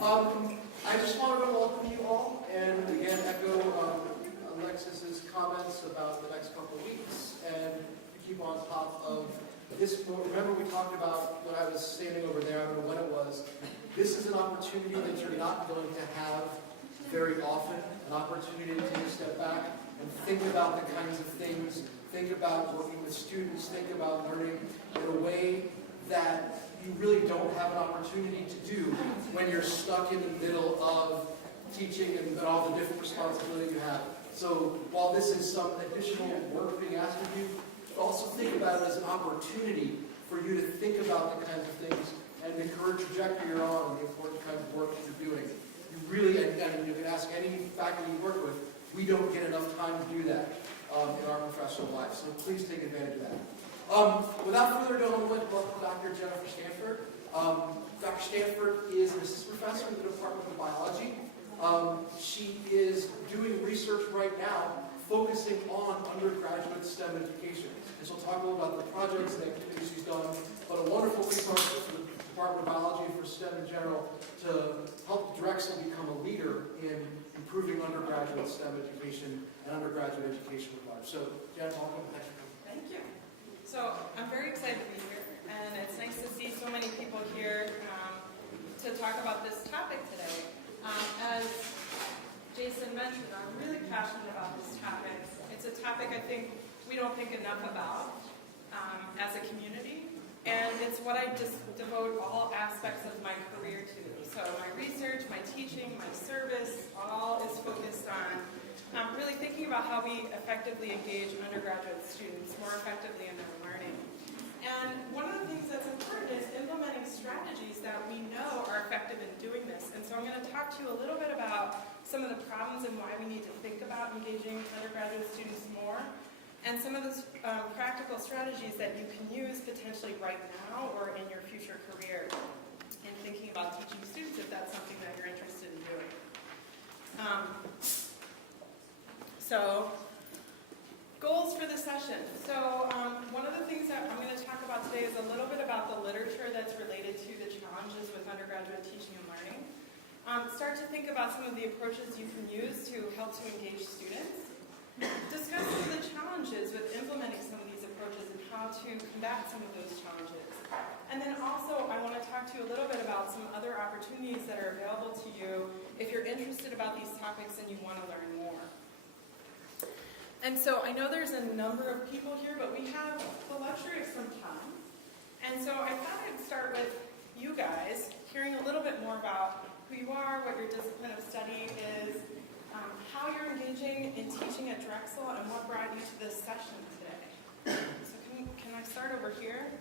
I just wanted to welcome you all and again echo Alexis's comments about the next couple of weeks and to keep on top of this. Remember we talked about when I was standing over there, I don't know when it was, this is an opportunity that you're not going to have very often, an opportunity to take a step back and think about the kinds of things, think about working with students, think about learning in a way that you really don't have an opportunity to do when you're stuck in the middle of teaching and all the different responsibilities you have. So while this is some additional work being asked of you, also think about it as an opportunity for you to think about the kinds of things and the career trajectory you're on and the important kinds of work that you're doing. You really, and you can ask any faculty you work with, we don't get enough time to do that in our professional life. So please take advantage of that. Without further ado, I'm going to welcome Dr. Jennifer Stanford. Dr. Stanford is an assistant professor in the Department of Biology. She is doing research right now focusing on undergraduate STEM education. And she'll talk a little about the projects and activities she's done, but a wonderful resource for the Department of Biology for STEM in general to help Drexel become a leader in improving undergraduate STEM education and undergraduate education required. So, Jen, welcome. Thanks for coming. Thank you. So I'm very excited to be here, and it's nice to see so many people here to talk about this topic today. As Jason mentioned, I'm really passionate about this topic. It's a topic I think we don't think enough about as a community, and it's what I just devote all aspects of my career to. So my research, my teaching, my service, all is focused on really thinking about how we effectively engage undergraduate students more effectively in their learning. And one of the things that's important is implementing strategies that we know are effective in doing this. And so I'm going to talk to you a little bit about some of the problems and why we need to think about engaging undergraduate students more, and some of the practical strategies that you can use potentially right now or in your future career in thinking about teaching students if that's something that you're interested in doing. So, goals for the session. So, one of the things that I'm going to talk about today is a little bit about the literature that's related to the challenges with undergraduate teaching and learning. Start to think about some of the approaches you can use to help to engage students. Discuss some of the challenges with implementing some of these approaches and how to combat some of those challenges. And then also, I want to talk to you a little bit about some other opportunities that are available to you if you're interested about these topics and you want to learn more. And so I know there's a number of people here, but we have the luxury of some time. And so I thought I'd start with you guys, hearing a little bit more about who you are, what your discipline of study is, how you're engaging in teaching at Drexel, and what brought you to this session today. So can I start over here?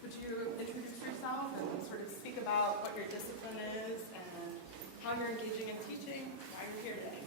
Would you introduce yourself and sort of speak about what your discipline is and how you're engaging in teaching, why you're here today?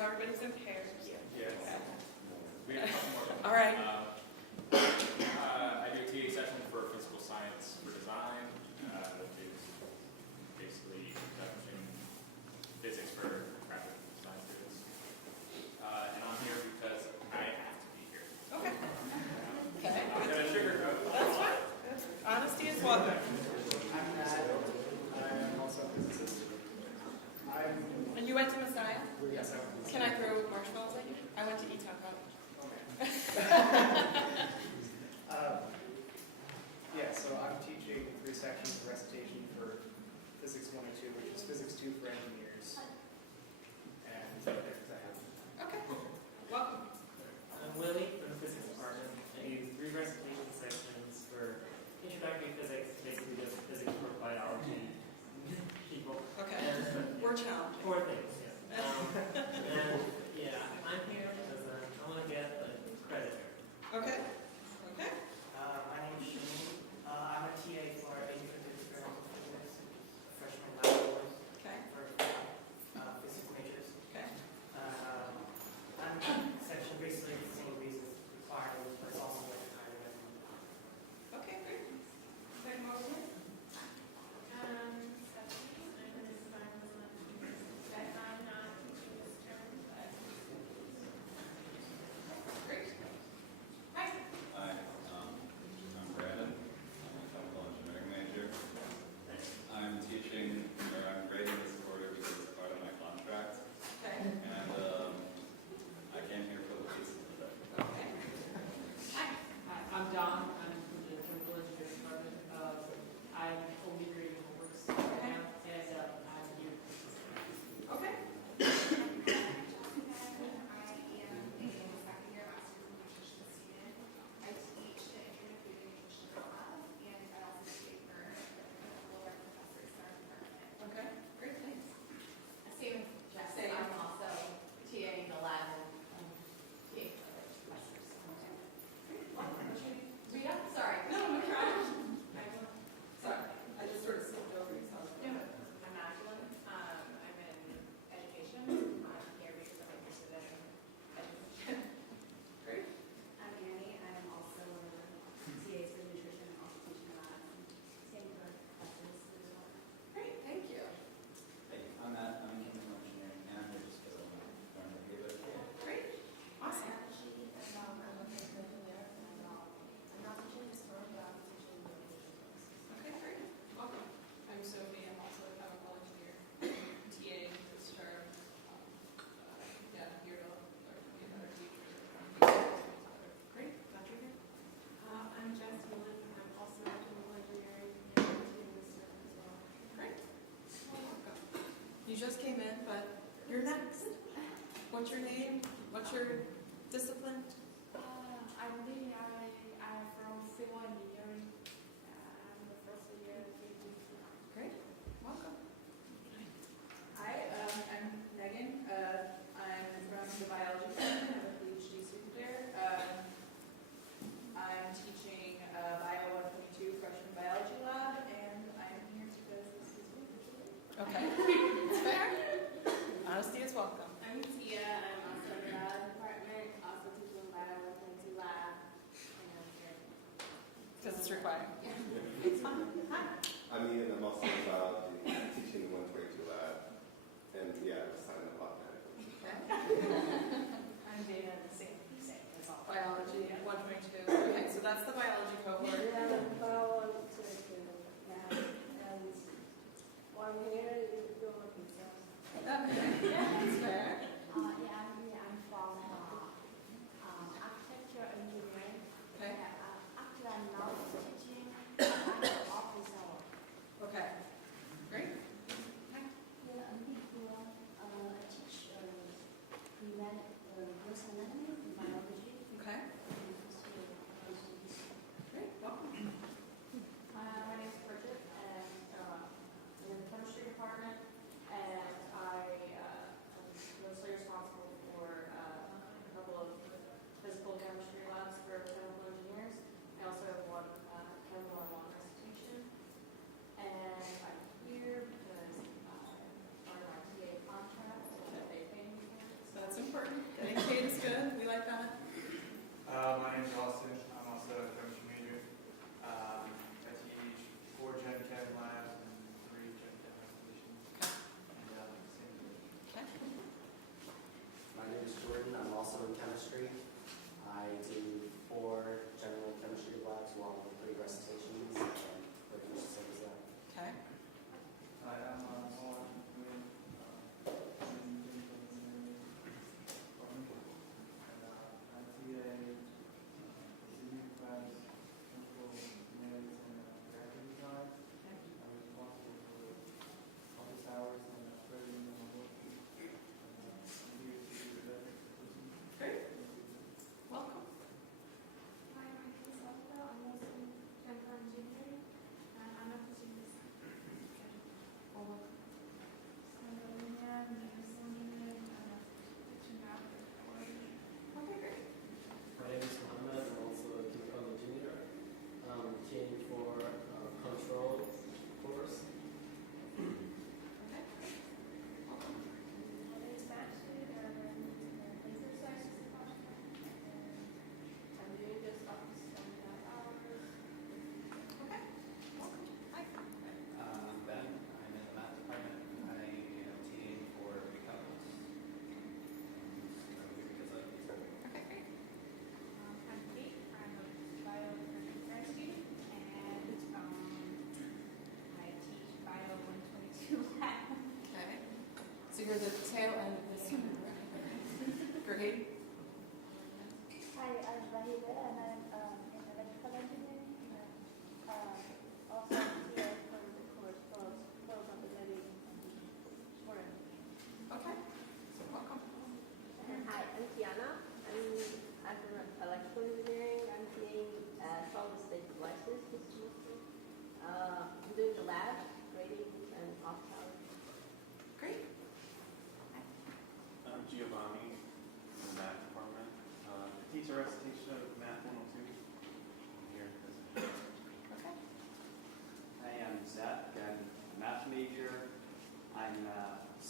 Everybody's in pairs. Yes. Okay. All right. I do a TA session for physical science for design, which is basically teaching physics for graphic design students. And I'm here because I have to be here. Okay. Okay. I'm going to sugarcoat. That's fine. Honesty is welcome. I'm Matt. I'm also a physicist. And you went to Messiah? Yes, I went. Can I throw marshmallows at you? I went to Eton College. Okay. sections of recitation for Physics 1 and 2, which is Physics 2 for engineers. And there's that. Okay, welcome. I'm Willie from the Physics Department. I do 3 recitation sections for introductory physics, basically just physics for biology people. Okay, And we're challenging. 4 things, yeah. And yeah, I'm here because I want to get the credit. Okay, okay, My name is Shane. I'm a TA for Introductory Experimental Physics, a freshman lab okay, for physics majors. okay. I'm essentially basically the same reasons required, but it's also like kind of Okay, great. Second motion? Great. Hi. Hi, I'm Brandon. I'm a chemical engineering major. I'm teaching, or I'm grading this quarter because it's part of my contract, Okay. and I came here for the pieces today. Okay. Hi. Hi, I'm Don. I'm from the chemical engineering department. I'm only grading homeworks right now, and I'm here. Okay. Okay, great, thanks. Same with Jess. Same. I'm also TA in the lab and TA for other professors. Rita, sorry. No, no problem. Sorry, I just sort of skipped over you. So. I'm Magdalene. I'm in education. I'm here because I'm interested in education. Great. I'm Annie. I'm also TA for nutrition and also teaching lab. Same for classes as well. Great, thank you. Hey, I'm Matt. I'm a chemical engineering, and I'm here just because I want to learn to be a better kid. Great. Awesome. I actually, I'm a curriculum there, and I'm not teaching this term, but I'm teaching the nutrition courses. Okay, great. Welcome. I'm Sophie. I'm also a chemical engineer, TA this term. Yeah, here to learn to be a better teacher. Great. Glad you're here. I'm Jess Mullen. I'm also a chemical engineering and teaching this term as well. Great. Well, welcome. You just came in, but you're next. What's your name? What's your discipline? I'm Lily. I'm from civil engineering. I'm the first year at UC. Great. Welcome. Hi, I'm Megan. I'm from the biology department. I'm a PhD student there. I'm teaching Bio 122 freshman biology lab, and I'm here because this is what we're doing. Okay. It's fair. Honesty is welcome. I'm Tia. I'm also in the lab department, also teaching Bio 122 lab. And I'm here. Because it's required. Yeah. Hi. I'm Ian, I'm also in biology, teaching the 122 lab, and yeah, I was signing up automatically. I'm Dana, the same as all. Biology 122. Okay, so that's the biology cohort. And Bio 122 lab. And while I'm here, you feel like yourself. Okay. Yeah, that's fair. I'm from architecture engineering. Okay. Actually, I'm now teaching. I'm an office hour. Okay. Great. Yeah, I'm before I teach growth anatomy in biology. Okay.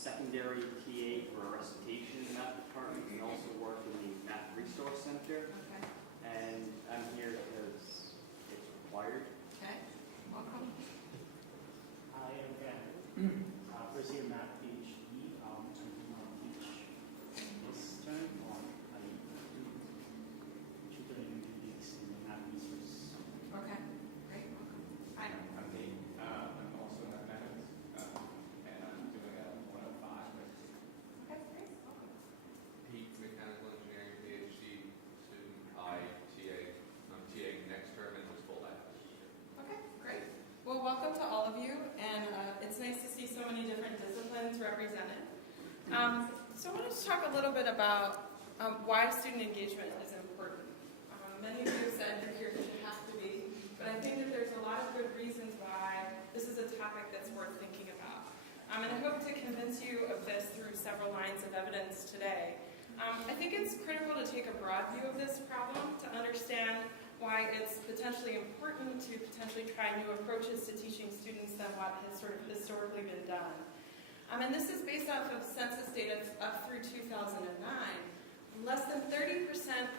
secondary TA for a recitation in that department. We also work in the Math Resource Center, Okay. and I'm here because it's required. Okay. Welcome. I am first year math PhD. I'm going to teach this term on tutoring duties in the math resource. Okay. Great. Welcome. Hi. I'm Nate. I'm also in mathematics, and I'm doing a 105. Okay. Great. Welcome. Pete, mechanical engineering PhD student. I'm TAing next term and this full life. Okay, great. Well, welcome to all of you, and it's nice to see so many different disciplines represented. So I wanted to talk a little bit about why student engagement is important. Many of you said you're here because you have to be, but I think that there's a lot of good reasons why this is a topic that's worth thinking about. And I hope to convince you of this through several lines of evidence today. I think it's critical to take a broad view of this problem to understand why it's potentially important to potentially try new approaches to teaching students than what has sort of historically been done. And this is based off of census data up through 2009. Less than 30%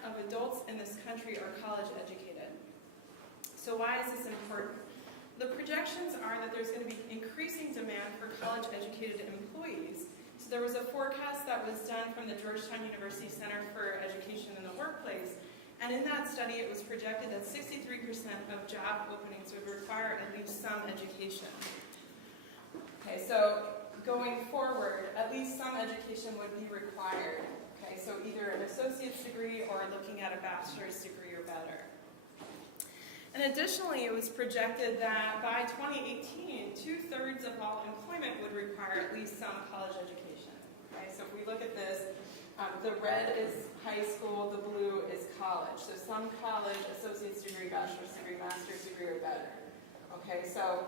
of adults in this country are college educated. So why is this important? The projections are that there's going to be increasing demand for college educated employees. So there was a forecast that was done from the Georgetown University Center for Education in the Workplace. And in that study, it was projected that 63% of job openings would require at least some education. Okay, so going forward, at least some education would be required. Okay, so either an associate's degree or looking at a bachelor's degree or better. And additionally, it was projected that by 2018, 2/3 of all employment would require at least some college education. Okay, so if we look at this, the red is high school, the blue is college. So some college, associate's degree, bachelor's degree, master's degree or better. Okay, so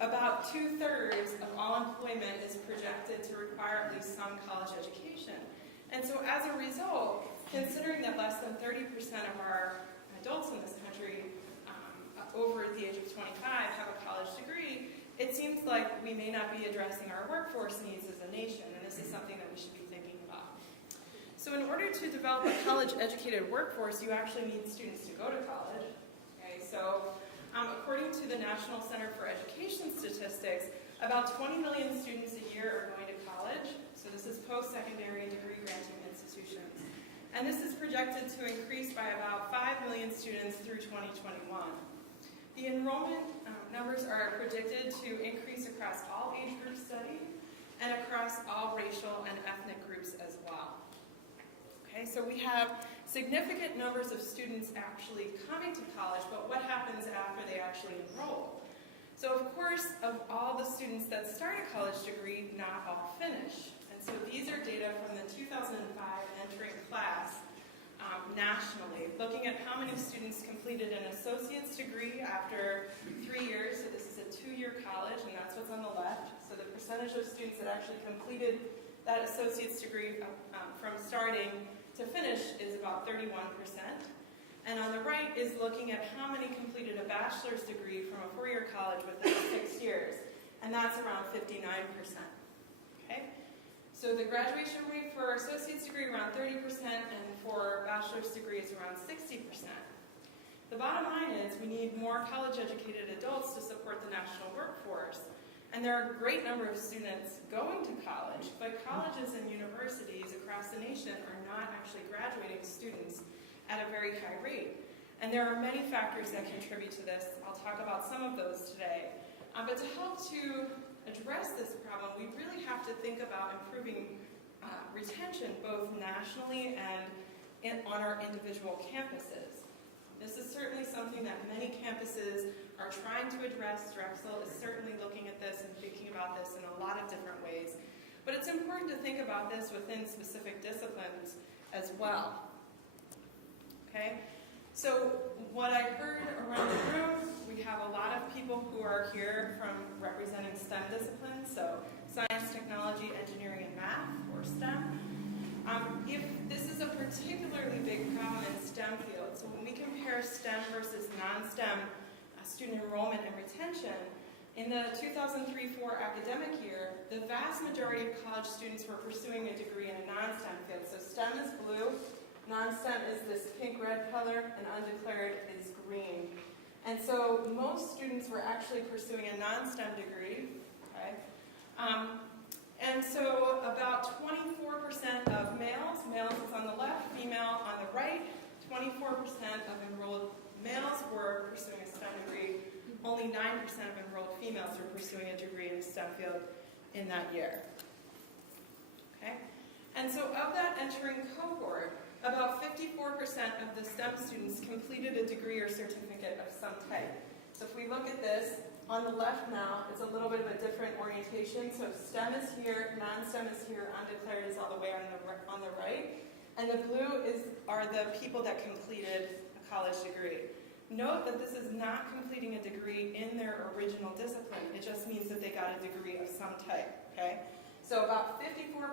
about 2/3 of all employment is projected to require at least some college education. And so as a result, considering that less than 30% of our adults in this country over the age of 25 have a college degree, it seems like we may not be addressing our workforce needs as a nation, and this is something that we should be thinking about. So in order to develop a college-educated workforce, you actually need students to go to college. Okay, so according to the National Center for Education Statistics, about 20 million students a year are going to college. So this is post-secondary degree granting institutions. And this is projected to increase by about 5 million students through 2021. The enrollment numbers are predicted to increase across all age groups studied and across all racial and ethnic groups as well. Okay, so we have significant numbers of students actually coming to college, but what happens after they actually enroll? So of course, of all the students that start a college degree, not all finish. And so these are data from the 2005 entering class nationally, looking at how many students completed an associate's degree after 3 years. So this is a 2-year college, and that's what's on the left. So the percentage of students that actually completed that associate's degree from starting to finish is about 31%. And on the right is looking at how many completed a bachelor's degree from a 4-year college within 6 years, and that's around 59%. Okay? So the graduation rate for associate's degree around 30%, and for bachelor's degree is around 60%. The bottom line is we need more college-educated adults to support the national workforce. And there are a great number of students going to college, but colleges and universities across the nation are not actually graduating students at a very high rate. And there are many factors that contribute to this. I'll talk about some of those today. But to help to address this problem, we really have to think about improving retention both nationally and on our individual campuses. This is certainly something that many campuses are trying to address. Drexel is certainly looking at this and thinking about this in a lot of different ways. But it's important to think about this within specific disciplines as well. Okay? So what I heard around the room, we have a lot of people who are here from representing STEM disciplines, so science, technology, engineering, and math, or STEM. If this is a particularly big problem in STEM fields, so when we compare STEM versus non-STEM student enrollment and retention, In the 2003-04 academic year, the vast majority of college students were pursuing a degree in a non-STEM field. So STEM is blue, non-STEM is this pink-red color, and undeclared is green. And so most students were actually pursuing a non-STEM degree, okay? And so about 24% of males is on the left, female on the right, 24% of enrolled males were pursuing a STEM degree. Only 9% of enrolled females were pursuing a degree in a STEM field in that year. Okay? And so of that entering cohort, about 54% of the STEM students completed a degree or certificate of some type. So if we look at this, on the left now, it's a little bit of a different orientation. So STEM is here, non-STEM is here, undeclared is all the way on the right. And the blue are the people that completed a college degree. Note that this is not completing a degree in their original discipline. It just means that they got a degree of some type, okay? So about 54%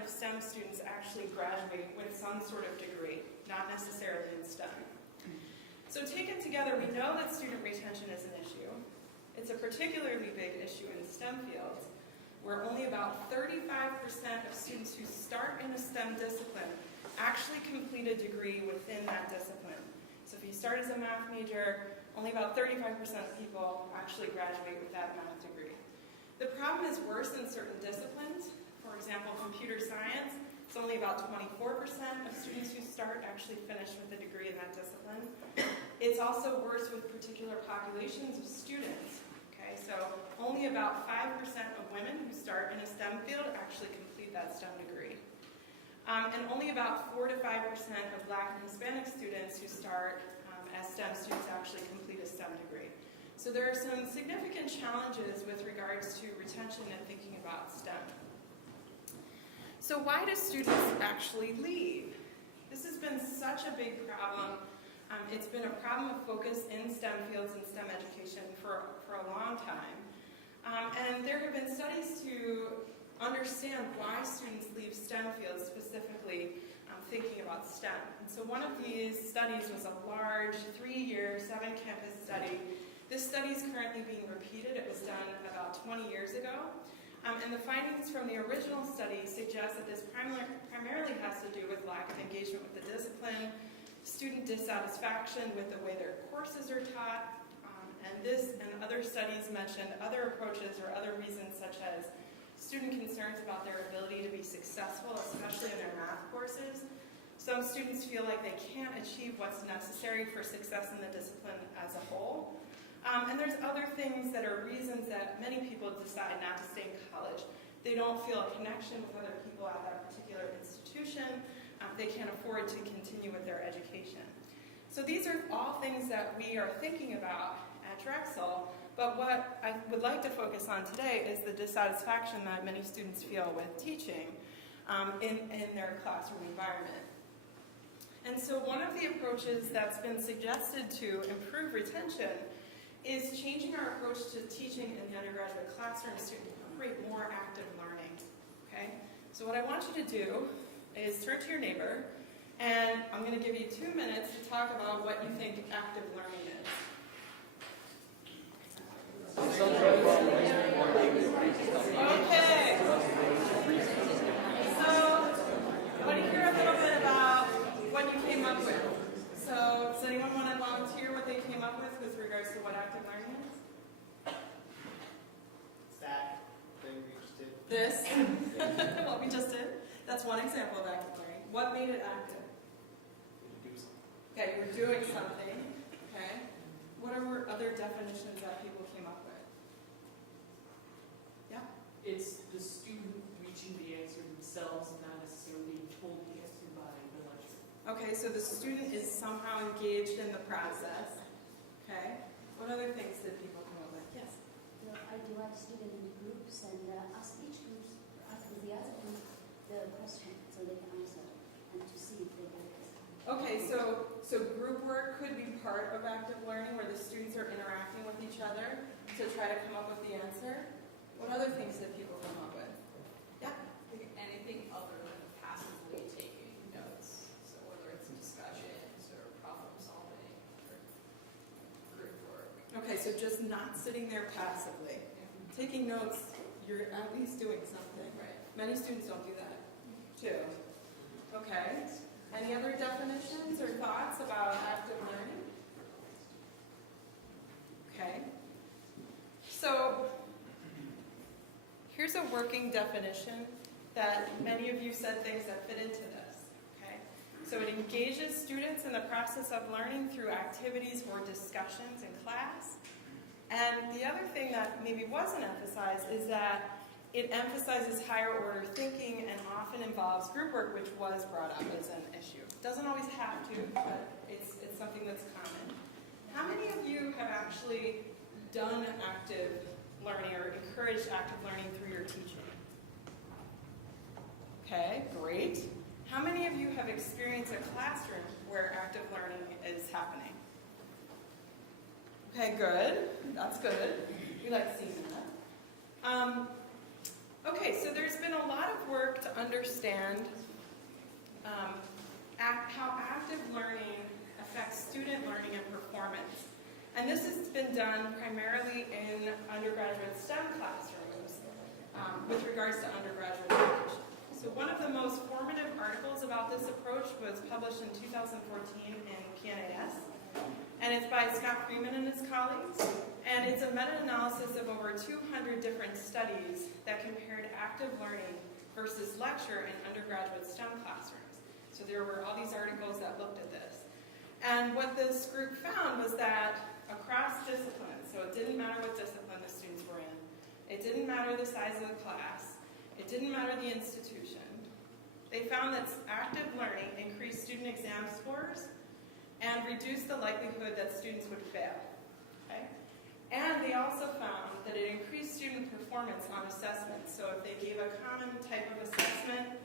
of STEM students actually graduate with some sort of degree, not necessarily in STEM. So taken together, we know that student retention is an issue. It's a particularly big issue in STEM fields, where only about 35% of students who start in a STEM discipline actually complete a degree within that discipline. So if you start as a math major, only about 35% of people actually graduate with that math degree. The problem is worse in certain disciplines. For example, computer science, it's only about 24% of students who start actually finish with a degree in that discipline. It's also worse with particular populations of students. Okay, so only about 5% of women who start in a STEM field actually complete that STEM degree. And only about 4 to 5% of Black and Hispanic students who start as STEM students actually complete a STEM degree. So there are some significant challenges with regards to retention and thinking about STEM. So why do students actually leave? This has been such a big problem. It's been a problem of focus in STEM fields and STEM education for a long time. And there have been studies to understand why students leave STEM fields, specifically thinking about STEM. And so one of these studies was a large 3-year, 7-campus study. This study is currently being repeated. It was done about 20 years ago. And the findings from the original study suggest that this primarily has to do with lack of engagement with the discipline, student dissatisfaction with the way their courses are taught, and this and other studies mentioned other approaches or other reasons such as student concerns about their ability to be successful, especially in their math courses. Some students feel like they can't achieve what's necessary for success in the discipline as a whole. And there's other things that are reasons that many people decide not to stay in college. They don't feel a connection with other people at that particular institution. They can't afford to continue with their education. So these are all things that we are thinking about at Drexel, but what I would like to focus on today is the dissatisfaction that many students feel with teaching in their classroom environment. And so one of the approaches that's been suggested to improve retention is changing our approach to teaching in the undergraduate classrooms to incorporate more active learning, okay? So what I want you to do is turn to your neighbor, and I'm going to give you 2 minutes to talk about what you think active learning is. Okay. So, I want to hear a little bit about what you came up with. So, does anyone want to volunteer what they came up with regards to what active learning is? It's that thing we just did. This? What we just did? That's one example of active learning. What made it active? Do something. Okay, you were doing something. Okay. What are other definitions that people came up with? Yeah? It's the student reaching the answer themselves and not necessarily being told the answer by the lecturer. Okay, so the student is somehow engaged in the process. Okay. What other things did people come up with? Yes? I divide students into groups and ask each group, ask the other group the question so they can answer and to see if they get it. Okay, so group work could be part of active learning where the students are interacting with each other to try to come up with the answer. What other things did people come up with? Yeah? Anything other than passively taking notes. So whether it's discussions or problem solving or group work. Okay, so just not sitting there passively. Taking notes, you're at least doing something. Right. Many students don't do that, too. Okay. Any other definitions or thoughts about active learning? Okay. So, here's a working definition that many of you said things that fit into this. Okay. So it engages students in the process of learning through activities or discussions in class. And the other thing that maybe wasn't emphasized is that it emphasizes higher order thinking and often involves group work, which was brought up as an issue. Doesn't always have to, but it's something that's common. How many of you have actually done active learning or encouraged active learning through your teaching? Okay, great. How many of you have experienced a classroom where active learning is happening? Okay, good. That's good. We like seeing that. Okay, so there's been a lot of work to understand how active learning affects student learning and performance. And this has been done primarily in undergraduate STEM classrooms with regards to undergraduate education. So one of the most formative articles about this approach was published in 2014 in PNAS. And it's by Scott Freeman and his colleagues. And it's a meta-analysis of over 200 different studies that compared active learning versus lecture in undergraduate STEM classrooms. So there were all these articles that looked at this. And what this group found was that across disciplines, so it didn't matter what discipline the students were in, it didn't matter the size of the class, it didn't matter the institution, they found that active learning increased student exam scores and reduced the likelihood that students would fail. Okay? And they also found that it increased student performance on assessments. So if they gave a common type of assessment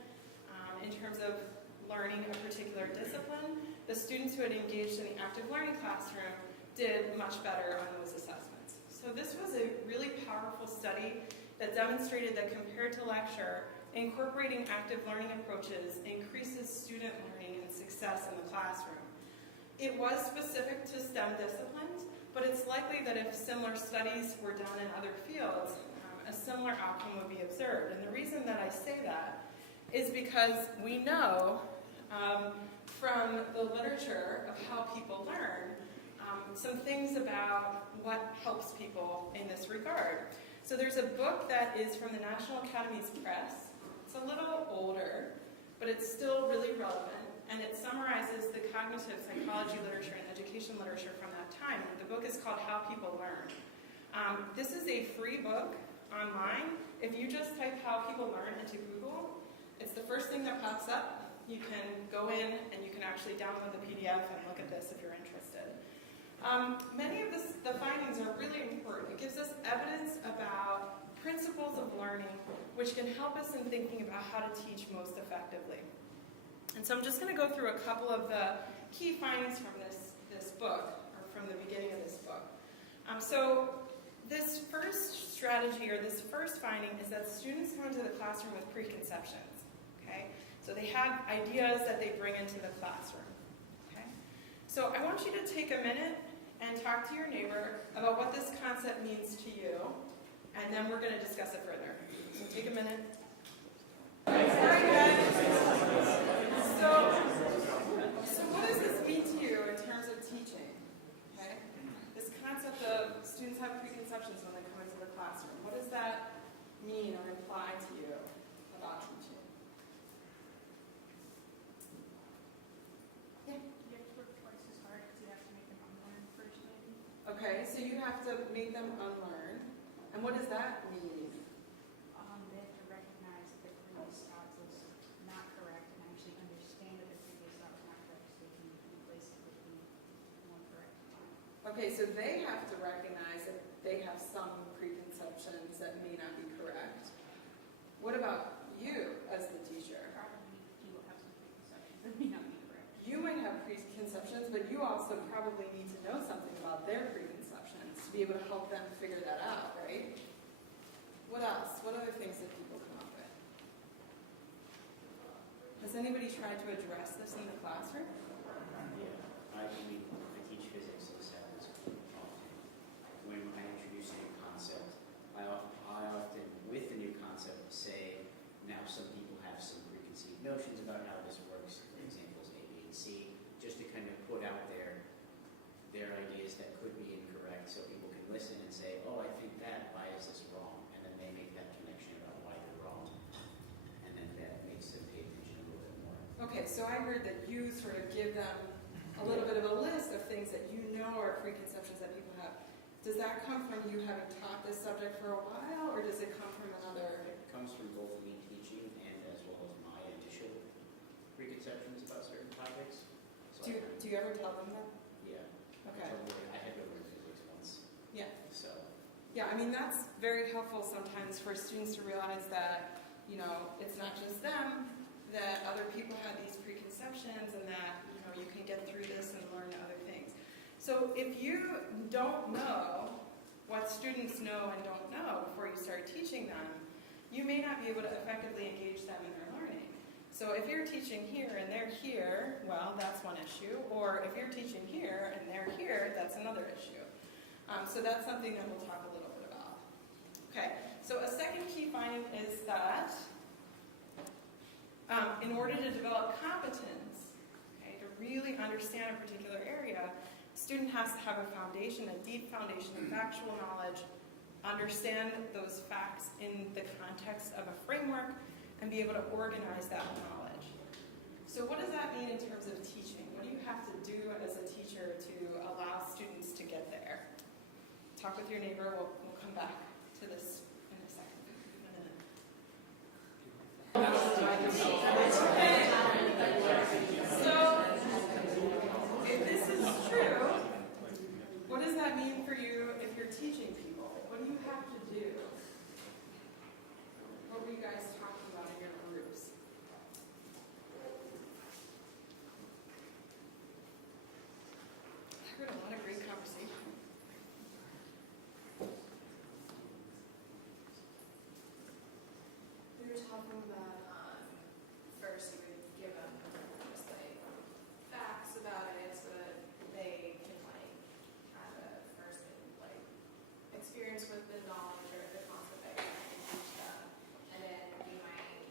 in terms of learning a particular discipline, the students who had engaged in the active learning classroom did much better on those assessments. So this was a really powerful study that demonstrated that compared to lecture, incorporating active learning approaches increases student learning and success in the classroom. It was specific to STEM disciplines, but it's likely that if similar studies were done in other fields, a similar outcome would be observed. And the reason that I say that is because we know from the literature of how people learn some things about what helps people in this regard. So there's a book that is from the National Academies Press. It's a little older, but it's still really relevant, and it summarizes the cognitive psychology literature and education literature from that time. The book is called How People Learn. This is a free book online. If you just type How People Learn into Google, it's the first thing that pops up. You can go in and you can actually download the PDF and look at this if you're interested. Many of the findings are really important. It gives us evidence about principles of learning which can help us in thinking about how to teach most effectively. And so I'm just going to go through a couple of the key findings from this book, or from the beginning of this book. So this first strategy, or this first finding, is that students come into the classroom with preconceptions. Okay? So they have ideas that they bring into the classroom. Okay? So I want you to take a minute and talk to your neighbor about what this concept means to you, and then we're going to discuss it further. So take a minute. Very good. So what does this mean to you in terms of teaching? Okay? This concept of students have preconceptions when they come into the classroom. What does that mean or imply to you about teaching? Yeah. You have to work twice as hard because you have to make them unlearn first, maybe. Okay, so you have to make them unlearn. And what does that mean? They have to recognize that the previous thought was not correct and actually understand that the previous thought was not correct so they can replace it with the one correct thought. Okay, so they have to recognize that they have some preconceptions that may not be correct. What about you as the teacher? Probably you will have some preconceptions that may not be correct. You might have preconceptions, but you also probably need to know something about their preconceptions to be able to help them figure that out, right? What else? What other things did people come up with? Has anybody tried to address this in the classroom? Yeah, I teach physics in 7th school. When so I heard that you sort of give them a little bit of a list of things that you know are preconceptions that people have. Does that come from you having taught this subject for a while, or does it come from another? It comes from both me teaching and as well as my initial preconceptions about certain topics. So Do you ever tell them that? Yeah. Okay. I had to learn physics once. Yeah. So. Yeah, I mean, that's very helpful sometimes for students to realize that, you know, it's not just them, that other people have these preconceptions and that, you know, you can get through this and learn other things. So if you don't know what students know and don't know before you start teaching them, you may not be able to effectively engage them in their learning. So if you're teaching here and they're here, well, that's one issue. Or if you're teaching here and they're here, that's another issue. So that's something that we'll talk a little bit about. Okay, so a second key finding is that in order to develop competence, okay, to really understand a particular area, a student has to have a foundation, a deep foundation of factual knowledge, understand those facts in the context of a framework, and be able to organize that knowledge. So what does that mean in terms of teaching? What do you have to do as a teacher to allow students to get there? Talk with your neighbor. We'll come back to this in a second. So, if this is true, what does that mean for you if you're teaching people? What do you have to do? What were you guys talking about in your groups? I heard a lot of great conversation. We were talking about, first you would give them just like facts about it so that they can like have a first like experience with the knowledge or the concept that you're trying to teach them. And then you might,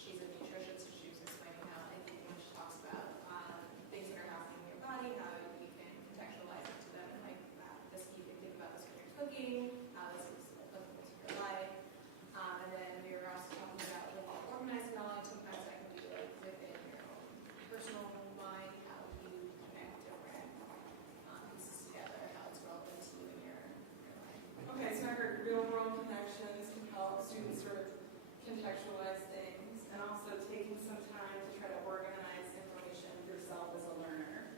she's a nutritionist, so she was explaining how I think when she talks about things that are happening in your body, how you can contextualize it to them and like this, you can think about this when you're cooking, how this is applicable to your life. And then we were also talking about like organizing knowledge. Sometimes that can be like within your own personal mind, how you connect different pieces together, how it's relevant to you in your life. Okay, so I heard real world connections can help students sort of contextualize things, and also taking some time to try to organize information yourself as a learner.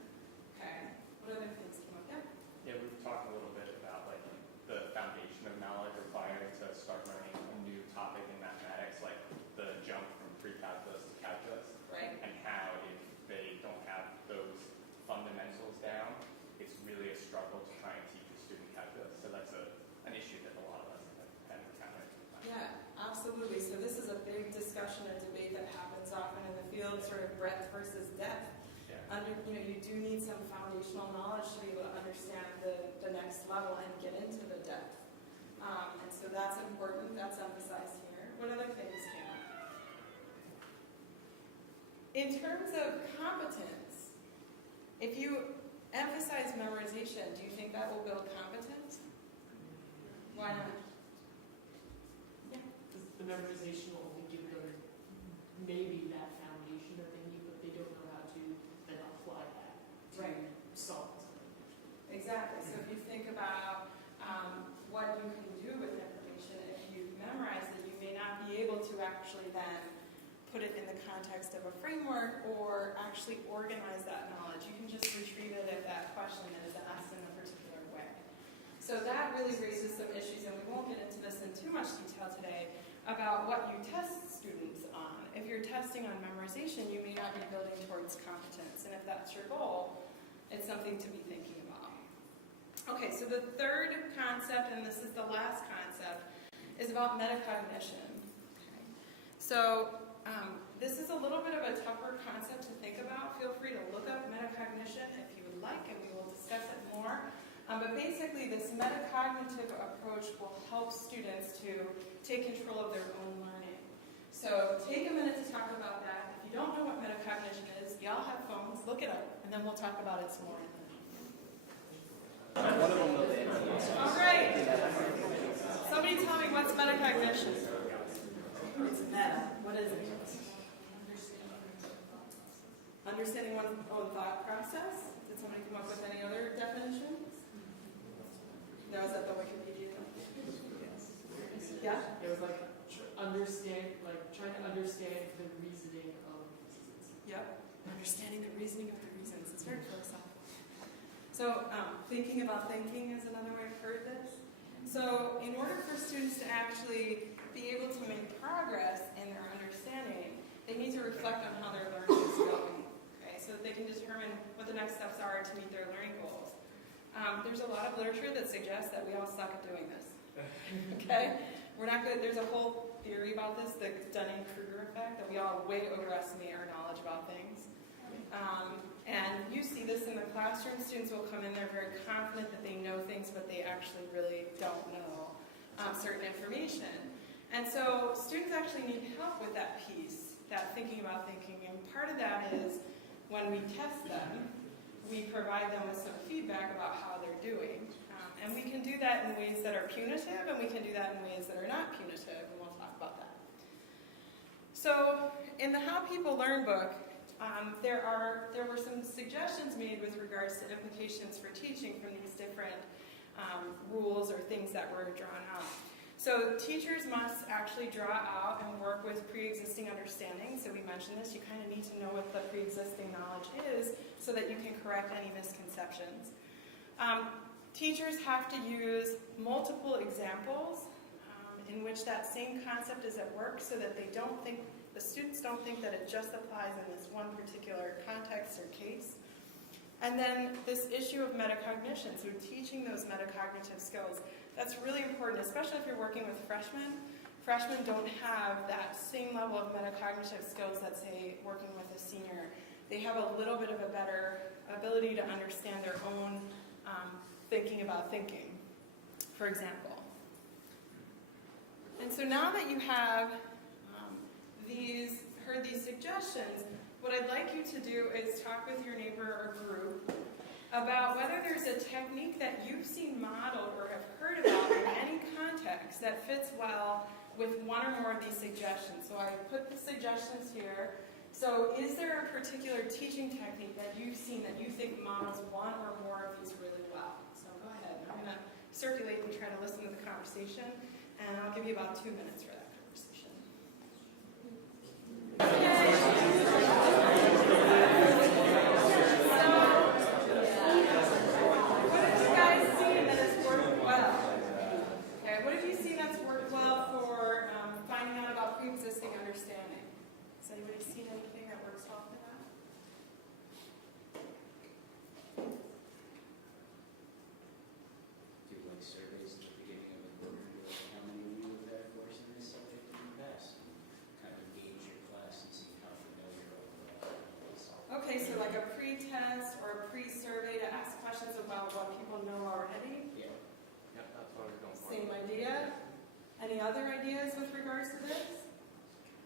Okay, what other things came up? Yeah, we've talked a little bit about like the foundation of knowledge required to start learning a new topic in mathematics, like the jump from pre-calculus to calculus, Right. and how if they don't have those fundamentals down, it's really a struggle to try and teach a student calculus. So that's an issue that a lot of us have encountered. Yeah, absolutely. So this is a big discussion and debate that happens often in the field, sort of breadth versus depth. Yeah. You do need some foundational knowledge to be able to understand the next level and get into the depth. And so that's important. That's emphasized here. What other things came up? In terms of competence, if you emphasize memorization, do you think that will build competence? Why not? Because the memorization will only give them maybe that foundation that they need, but they don't know how to then apply that to Right. solve something. Exactly. So if you think about what you can do with information, if you've memorized it, you may not be able to actually then put it in the context of a framework or actually organize that knowledge. You can just retrieve it if that question is asked in a particular way. So that really raises some issues, and we won't get into this in too much detail today, about what you test students on. If you're testing on memorization, you may not be building towards competence, and if that's your goal, it's something to be thinking about. Okay, so the third concept, and this is the last concept, is about metacognition. Okay. So this is a little bit of a tougher concept to think about. Feel free to look up metacognition if you would like, and we will discuss it more. But basically, this metacognitive approach will help students to take control of their own learning. So take a minute to talk about that. If you don't know what metacognition is, y'all have phones, look it up, and then we'll talk about it some more. All right. Somebody tell me what's metacognition. It's meta. What is it? understanding one's own thought process. Did somebody come up with any other definitions? No, is that the Wikipedia? Yeah? It was like trying to understand the reasoning of. Yep. Understanding the reasoning of the reasons. It's very philosophical. So, thinking about thinking is another way I've heard this. So, in order for students to actually be able to make progress in their understanding, they need to reflect on how their learning is going, okay, so that they can determine what the next steps are to meet their learning goals. There's a lot of literature that suggests that we all suck at doing this, okay? We're not good. There's a whole theory about this, the Dunning-Kruger effect, that we all way overestimate our knowledge about things. And you see this in the classroom. Students will come in there very confident that they know things, but they actually really don't know certain information. And so students actually need help with that piece, that thinking about thinking. And part of that is when we test them, we provide them with some feedback about how they're doing. And we can do that in ways that are punitive, and we can do that in ways that are not punitive, and we'll talk about that. So in the How People Learn book, there were some suggestions made with regards to implications for teaching from these different rules or things that were drawn out. So teachers must actually draw out and work with pre-existing understanding. So we mentioned this, you kind of need to know what the pre-existing knowledge is so that you can correct any misconceptions. Teachers have to use multiple examples in which that same concept is at work so that they don't think, the students don't think that it just applies in this one particular context or case. And then this issue of metacognition, so teaching those metacognitive skills, that's really important, especially if you're working with freshmen. Freshmen don't have that same level of metacognitive skills that, say, working with a senior. They have a little bit of a better ability to understand their own thinking about thinking, for example. And so now that you have heard these suggestions, what I'd like you to do is talk with your neighbor or group about whether there's a technique that you've seen modeled or have heard about in any context that fits well with one or more of these suggestions. So I put the suggestions here. So is there a particular teaching technique that you've seen that you think models one or more of these really well? So go ahead. I'm going to circulate and try to listen to the conversation, and I'll give you about 2 minutes for that conversation. Pre-existing understanding. Has anybody seen anything that works well for that? Do like surveys at the beginning of the quarter, like how many of you have had a course in this subject in the past? Kind of gauge your class and see how familiar overall it is. Okay, so like a pre-test or a pre-survey to ask questions about what people know already? Yeah. Yep, that's what we're going for. Same idea. Any other ideas with regards to this?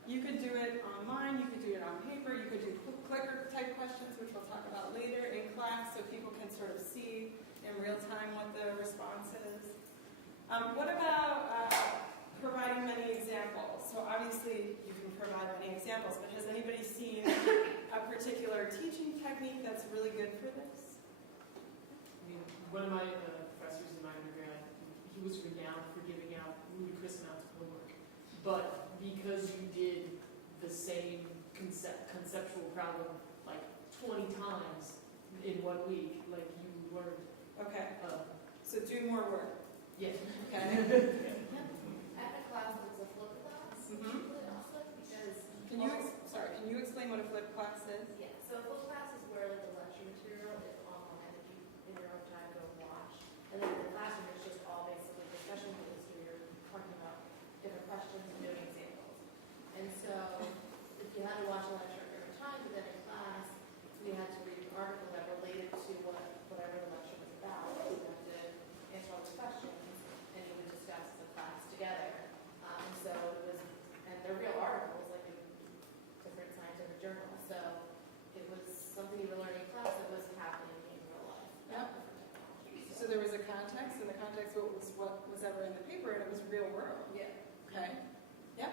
You could do it online, you could do it on paper, you could do clicker type questions, which we'll talk about later in class, so people can sort of see in real time what the response is. What about providing many examples? So obviously you can provide many examples, but has anybody seen a particular teaching technique that's really good for this? I mean, one of my professors in my undergrad, he was renowned for giving out ludicrous amounts of homework, but because you did the same conceptual problem like 20 times in 1 week, like you learned. Okay. So do more work. Yeah. Okay. At the class, it's a flip class. Mm-hmm. Really awesome because Can you explain what a flip class is? yeah. So a flip class is where like the lecture material is online that you in your own time go watch, and then in the classroom it's just all basically discussion groups where you're talking about different questions and doing examples. And so if you had to watch a lecture at every time, but then in class we had to read an article that related to whatever the lecture was about. You had to answer all the questions, and you would discuss the class together. So it was, and they're real articles, like in different scientific journals. So it was something you were learning in class that was happening in real life. Yep. So there was a context, and the context was what was ever in the paper, and it was real world. Yeah. Okay. Yep.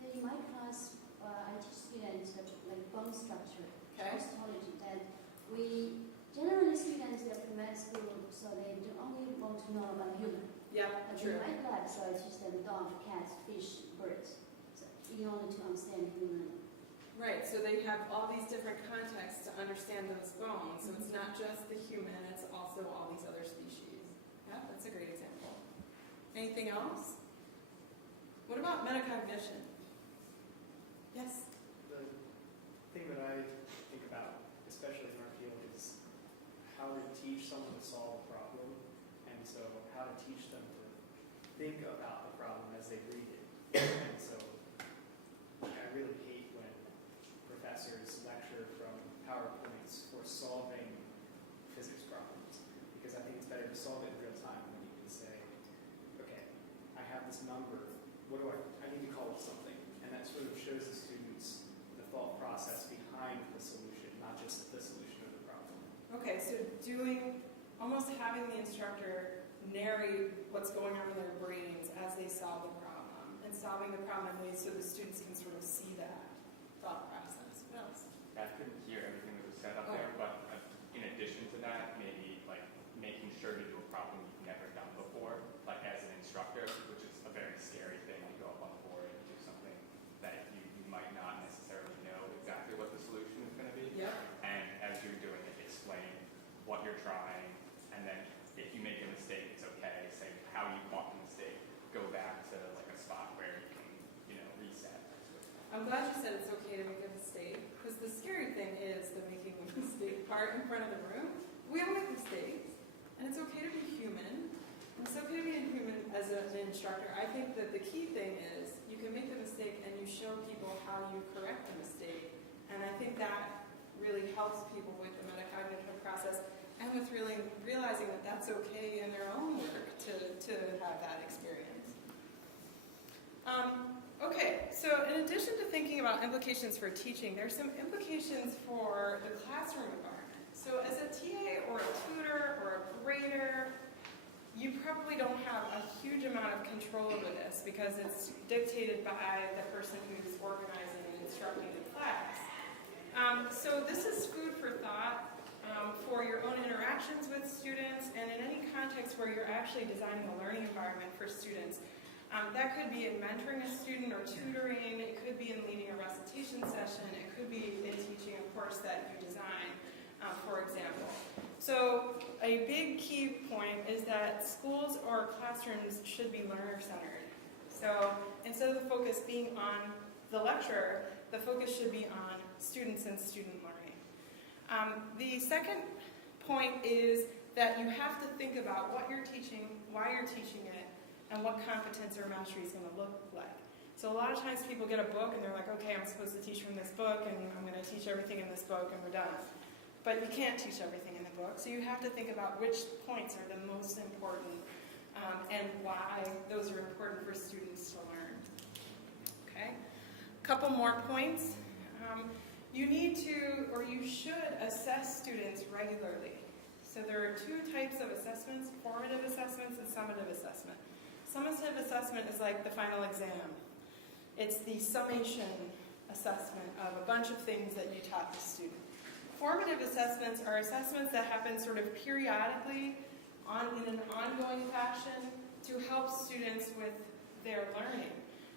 In my class, I teach students like bone structure. Okay. Okay. cosmetology, that we generally students they're from med school, so they only want to know about human. Yeah, But true. in my lab, so I teach them dog, cat, fish, birds. So in order to understand human. Right, so they have all these different contexts to understand those bones. So it's not just the human, it's also all these other species. Yeah, that's a great example. Anything else? What about metacognition? Yes? The thing that I think about, especially in our field, is how to teach someone to solve a problem, and so how to teach them to think about the problem as they read it. And so I really hate when professors lecture from PowerPoints for solving physics problems, because I think it's better to solve it in real time when you can say, okay, I have this number, what do I need to call it something, and that sort of shows the students the thought process behind the solution, not just the solution of the problem. Okay, so almost having the instructor narrate what's going on in their brains as they solve the problem, and solving the problem in ways so the students can sort of see that thought process. What else? I couldn't hear everything that was said up there, but in addition to that, maybe like making sure to do a problem you've never done before, like as an instructor, which is a very scary thing to go up on the board and do something that you might not necessarily know exactly what the solution is going to be. Yeah. And as you're doing it, explain what you're trying, and then if you make a mistake, it's okay. Say how you caught the mistake. Go back to like a spot where you can, reset. I'm glad you said it's okay to make a mistake, because the scary thing is the making a mistake part in front of the room. We all make mistakes, and it's okay to be human. It's okay to be human as an instructor. I think that the key thing is you can make the mistake and you show people how you correct the mistake. And I think that really helps people with the metacognitive process and with really realizing that that's okay in their own work to have that experience. Okay, so in addition to thinking about implications for teaching, there's some implications for the classroom environment. So as a TA or a tutor or a grader, you probably don't have a huge amount of control over this because it's dictated by the person who's organizing and instructing the class. So this is food for thought for your own interactions with students and in any context where you're actually designing a learning environment for students. That could be in mentoring a student or tutoring, it could be in leading a recitation session, it could be in teaching a course that you design, for example. So a big key point is that schools or classrooms should be learner-centered. So instead of the focus being on the lecturer, the focus should be on students and student learning. The second point is that you have to think about what you're teaching, why you're teaching it, and what competence or mastery is going to look like. So a lot of times people get a book and they're like, okay, I'm supposed to teach from this book and I'm going to teach everything in this book and we're done. But you can't teach everything in the book, so you have to think about which points are the most important and why those are important for students to learn. Okay? A couple more points. You need to, or you should, assess students regularly. So there are two types of assessments, formative assessments and summative assessment. Summative assessment is like the final exam. It's the summation assessment of a bunch of things that you taught the student. Formative assessments are assessments that happen sort of periodically in an ongoing fashion to help students with their learning.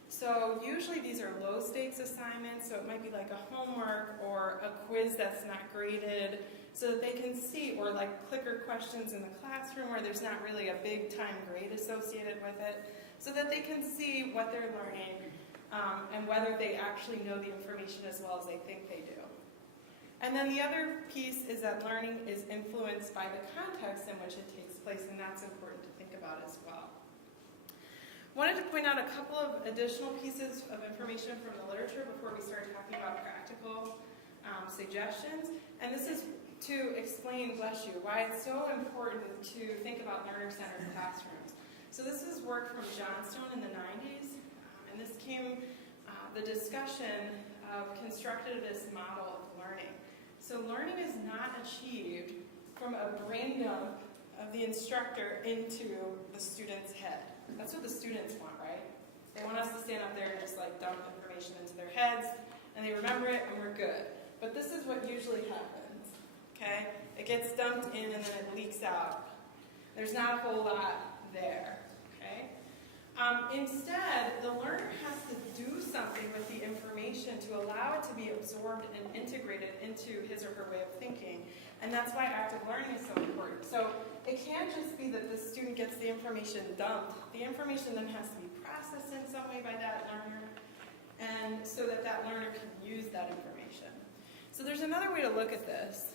So usually these are low stakes assignments, so it might be like a homework or a quiz that's not graded, so that they can see, or like clicker questions in the classroom where there's not really a big time grade associated with it, so that they can see what they're learning and whether they actually know the information as well as they think they do. And then the other piece is that learning is influenced by the context in which it takes place, and that's important to think about as well. Wanted to point out a couple of additional pieces of information from the literature before we start talking about practical suggestions. And this is to explain, bless you, why it's so important to think about learner-centered classrooms. So this is work from Johnstone in the 90s, and this came, the discussion of constructivist model of learning. So learning is not achieved from a brain dump of the instructor into the student's head. That's what the students want, right? They want us to stand up there and just like dump information into their heads, and they remember it, and we're good. but this is what usually happens, okay? It gets dumped in and then it leaks out. There's not a whole lot there, okay? Instead, the learner has to do something with the information to allow it to be absorbed and integrated into his or her way of thinking. And that's why active learning is so important. So it can't just be that the student gets the information dumped. The information then has to be processed in some way by that learner, and so that that learner can use that information. So there's another way to look at this,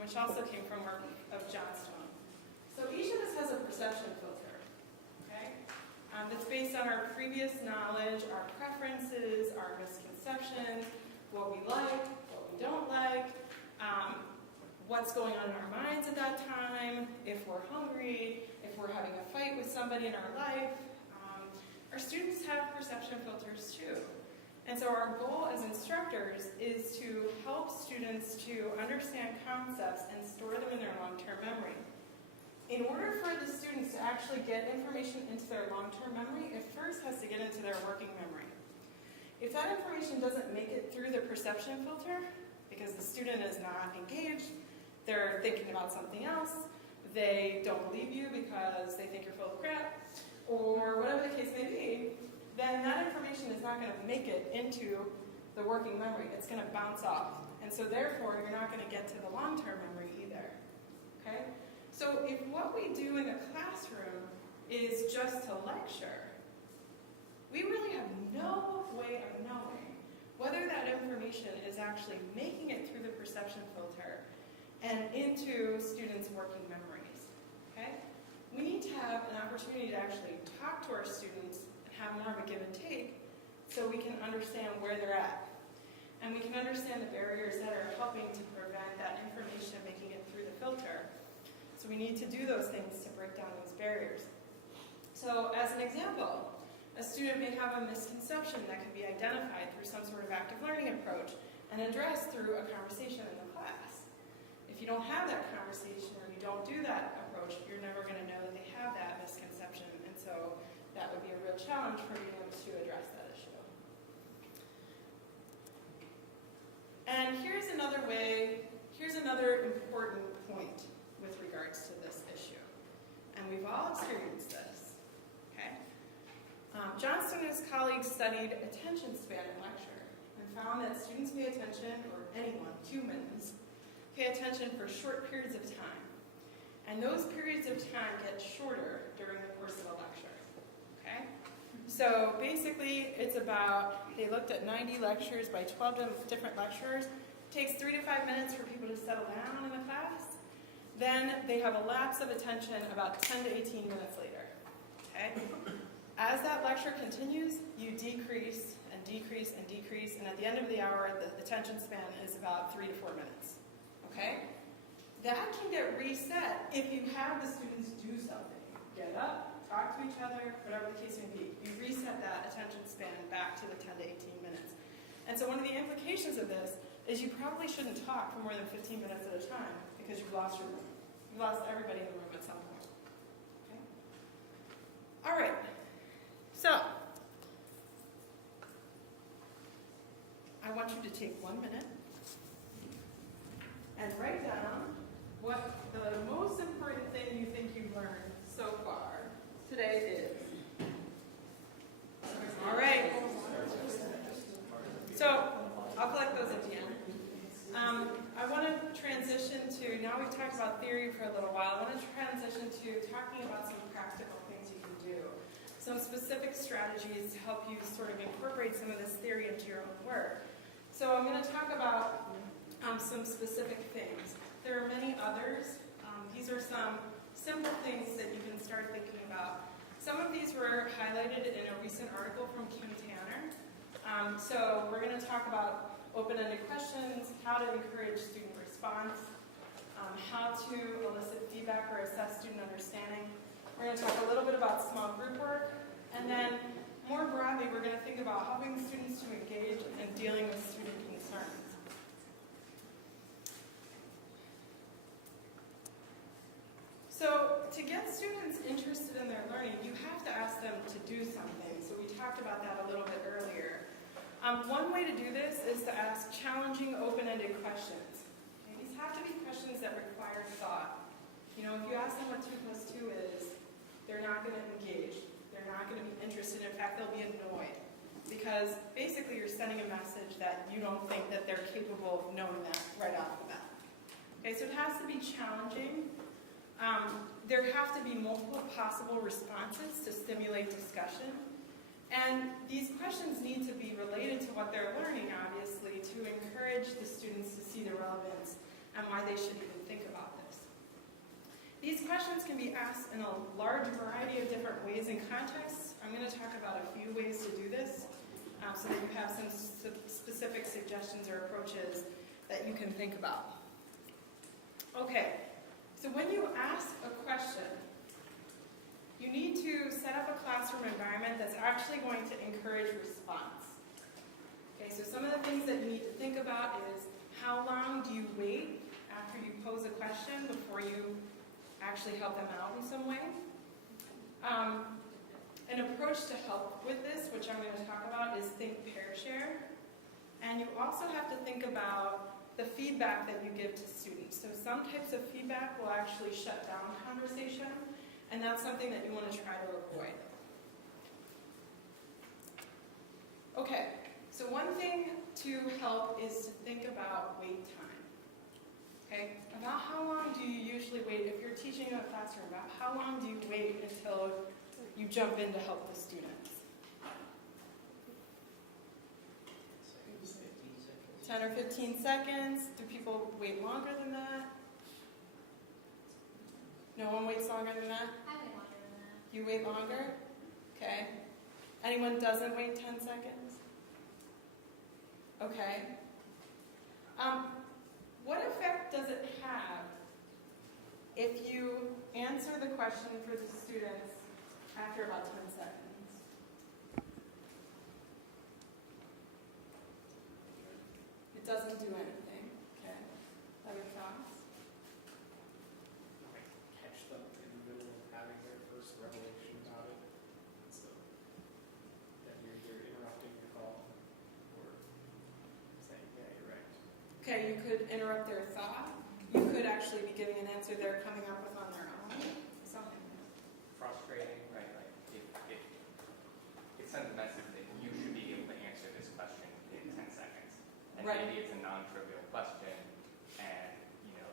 which also came from work of Johnstone. So each of us has a perception filter, okay? That's based on our previous knowledge, our preferences, our misconceptions, what we like, what we don't like, what's going on in our minds at that time, if we're hungry, if we're having a fight with somebody in our life. Our students have perception filters too. And so our goal as instructors is to help students to understand concepts and store them in their long-term memory. In order for the students to actually get information into their long-term memory, it first has to get into their working memory. If that information doesn't make it through the perception filter, because the student is not engaged, they're thinking about something else, they don't believe you because they think you're full of crap, or whatever the case may be, then that information is not going to make it into the working memory. It's going to bounce off. And so therefore, you're not going to get to the long-term memory either. Okay? So if what we do in the classroom is just to lecture, we really have no way of knowing whether that information is actually making it through the perception filter and into students' working memories. Okay? We need to have an opportunity to actually talk to our students and have more of a give and take so we can understand where they're at. And we can understand the barriers that are helping to prevent that information making it through the filter. So we need to do those things to break down those barriers. So as an example, a student may have a misconception that can be identified through some sort of active learning approach and addressed through a conversation in the class. If you don't have that conversation or you don't do that approach, you're never going to know that they have that misconception, and so that would be a real challenge for being able to address that issue. And here's another important point with regards to this issue. And we've all experienced this. Okay? Johnston and his colleagues studied attention span in lecture and found that students pay attention, or anyone, humans, pay attention for short periods of time. And those periods of time get shorter during the course of a lecture. Okay? So basically, it's about, they looked at 90 lectures by 12 different lecturers. It takes 3 to 5 minutes for people to settle down in the class. Then they have a lapse of attention about 10 to 18 minutes later. Okay? As that lecture continues, you decrease and decrease and decrease, and at the end of the hour, the attention span is about 3 to 4 minutes. Okay? That can get reset if you have the students do something. Get up, talk to each other, whatever the case may be. You reset that attention span back to the 10 to 18 minutes. And so one of the implications of this is you probably shouldn't talk for more than 15 minutes at a time because you've lost your room. You've lost everybody in the room at some point. Okay? All right. So, I want you to take 1 minute and write down what the most important thing you think you've learned so far today is. All right. So, I'll collect those at the end. I want to transition to, now we've talked about theory for a little while, I want to transition to talking about some practical things you can do. Some specific strategies to help you sort of incorporate some of this theory into your own work. So I'm going to talk about some specific things. There are many others. These are some simple things that you can start thinking about. Some of these were highlighted in a recent article from Kim Tanner. So we're going to talk about open-ended questions, how to encourage student response, how to elicit feedback or assess student understanding. We're going to talk a little bit about small group work, and then more broadly, we're going to think about helping students to engage and dealing with student concerns. So to get students interested in their learning, you have to ask them to do something. So we talked about that a little bit earlier. One way to do this is to ask challenging open-ended questions. Okay, these have to be questions that require thought. You know, if you ask them what 2 plus 2 is, they're not going to engage. They're not going to be interested. In fact, they'll be annoyed. Because basically you're sending a message that you don't think that they're capable of knowing that right off the bat. Okay, so it has to be challenging. There have to be multiple possible responses to stimulate discussion. And these questions need to be related to what they're learning, obviously, to encourage the students to see the relevance and why they should even think about this. These questions can be asked in a large variety of different ways and contexts. I'm going to talk about a few ways to do this so that you have some specific suggestions or approaches that you can think about. Okay, so when you ask a question, you need to set up a classroom environment that's actually going to encourage response. Okay, so some of the things that you need to think about is how long do you wait after you pose a question before you actually help them out in some way. An approach to help with this, which I'm going to talk about, is think, pair, share. And you also have to think about the feedback that you give to students. So some types of feedback will actually shut down conversation, and that's something that you want to try to avoid. Okay, so one thing to help is to think about wait time. Okay, about how long do you usually wait if you're teaching in a classroom? About how long do you wait until you jump in to help the students? 10 or 15 seconds. Do people wait longer than that? No one waits longer than that? I wait longer than that. You wait longer? Okay. Anyone doesn't wait 10 seconds? Okay. What effect does it have if you answer the question for the students after about 10 seconds? It doesn't do anything. Okay. Other thoughts? Catch them in the middle of having their first revelation about it. So that you're interrupting the call or saying, yeah, you're right. Okay, you could interrupt their thought. You could actually be giving an answer they're coming up with on their own. Something. Frustrating, right? Like it sends a message that you should be able to answer this question in 10 seconds. And Right. maybe it's a non-trivial question, and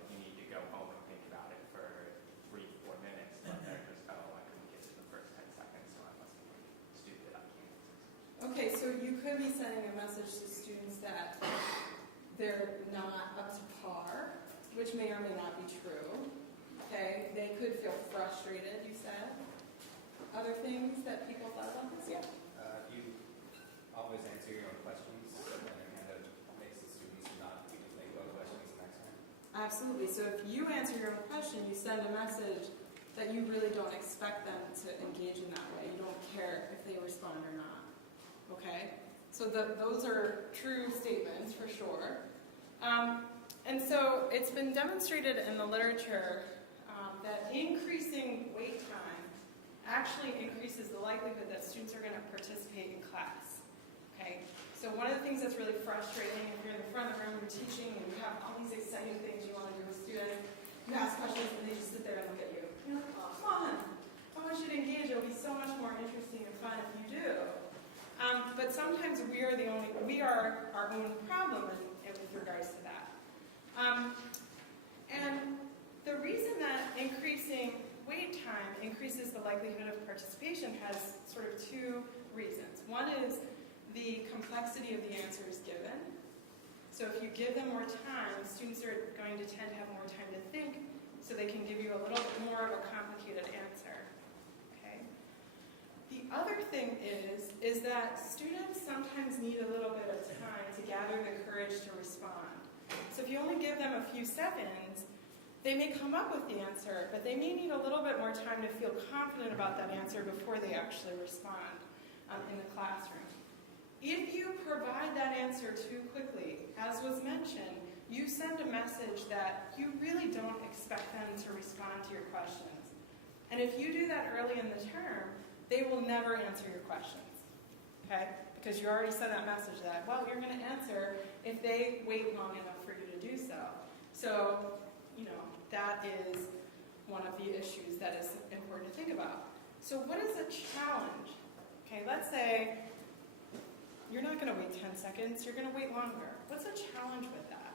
you need to go home and think about it for 3-4 minutes. But they're just, oh, I couldn't get to the first 10 seconds, so I must be stupid. I can't. Okay, so you could be sending a message to students that they're not up to par, which may or may not be true. Okay, they could feel frustrated, you said. Other things that people thought about this? Yeah. You always answer your own questions, so then it kind of makes the students not even think about questions next time. Absolutely. So if you answer your own question, you send a message that you really don't expect them to engage in that way. You don't care if they respond or not. Okay? So those are true statements for sure. And so it's been demonstrated in the literature that increasing wait time actually increases the likelihood that students are going to participate in class. Okay? So one of the things that's really frustrating, if you're in the front of the room, you're teaching, and you have all these exciting things you want to do with students, you ask questions and they just sit there and look at you. You're like, oh, come on. I want you to engage. It'll be so much more interesting and fun if you do. But sometimes we are our own problem with regards to that. And the reason that increasing wait time increases the likelihood of participation has sort of two reasons. One is the complexity of the answers given. So if you give them more time, students are going to tend to have more time to think, so they can give you a little bit more of a complicated answer. Okay? The other thing is that students sometimes need a little bit of time to gather the courage to respond. So if you only give them a few seconds, they may come up with the answer, but they may need a little bit more time to feel confident about that answer before they actually respond in the classroom. If you provide that answer too quickly, as was mentioned, you send a message that you really don't expect them to respond to your questions. And if you do that early in the term, they will never answer your questions, okay? because you already sent that message that, well, you're going to answer if they wait long enough for you to do so. So, that is one of the issues that is important to think about. So what is a challenge? Okay, let's say you're not going to wait 10 seconds, you're going to wait longer. What's a challenge with that?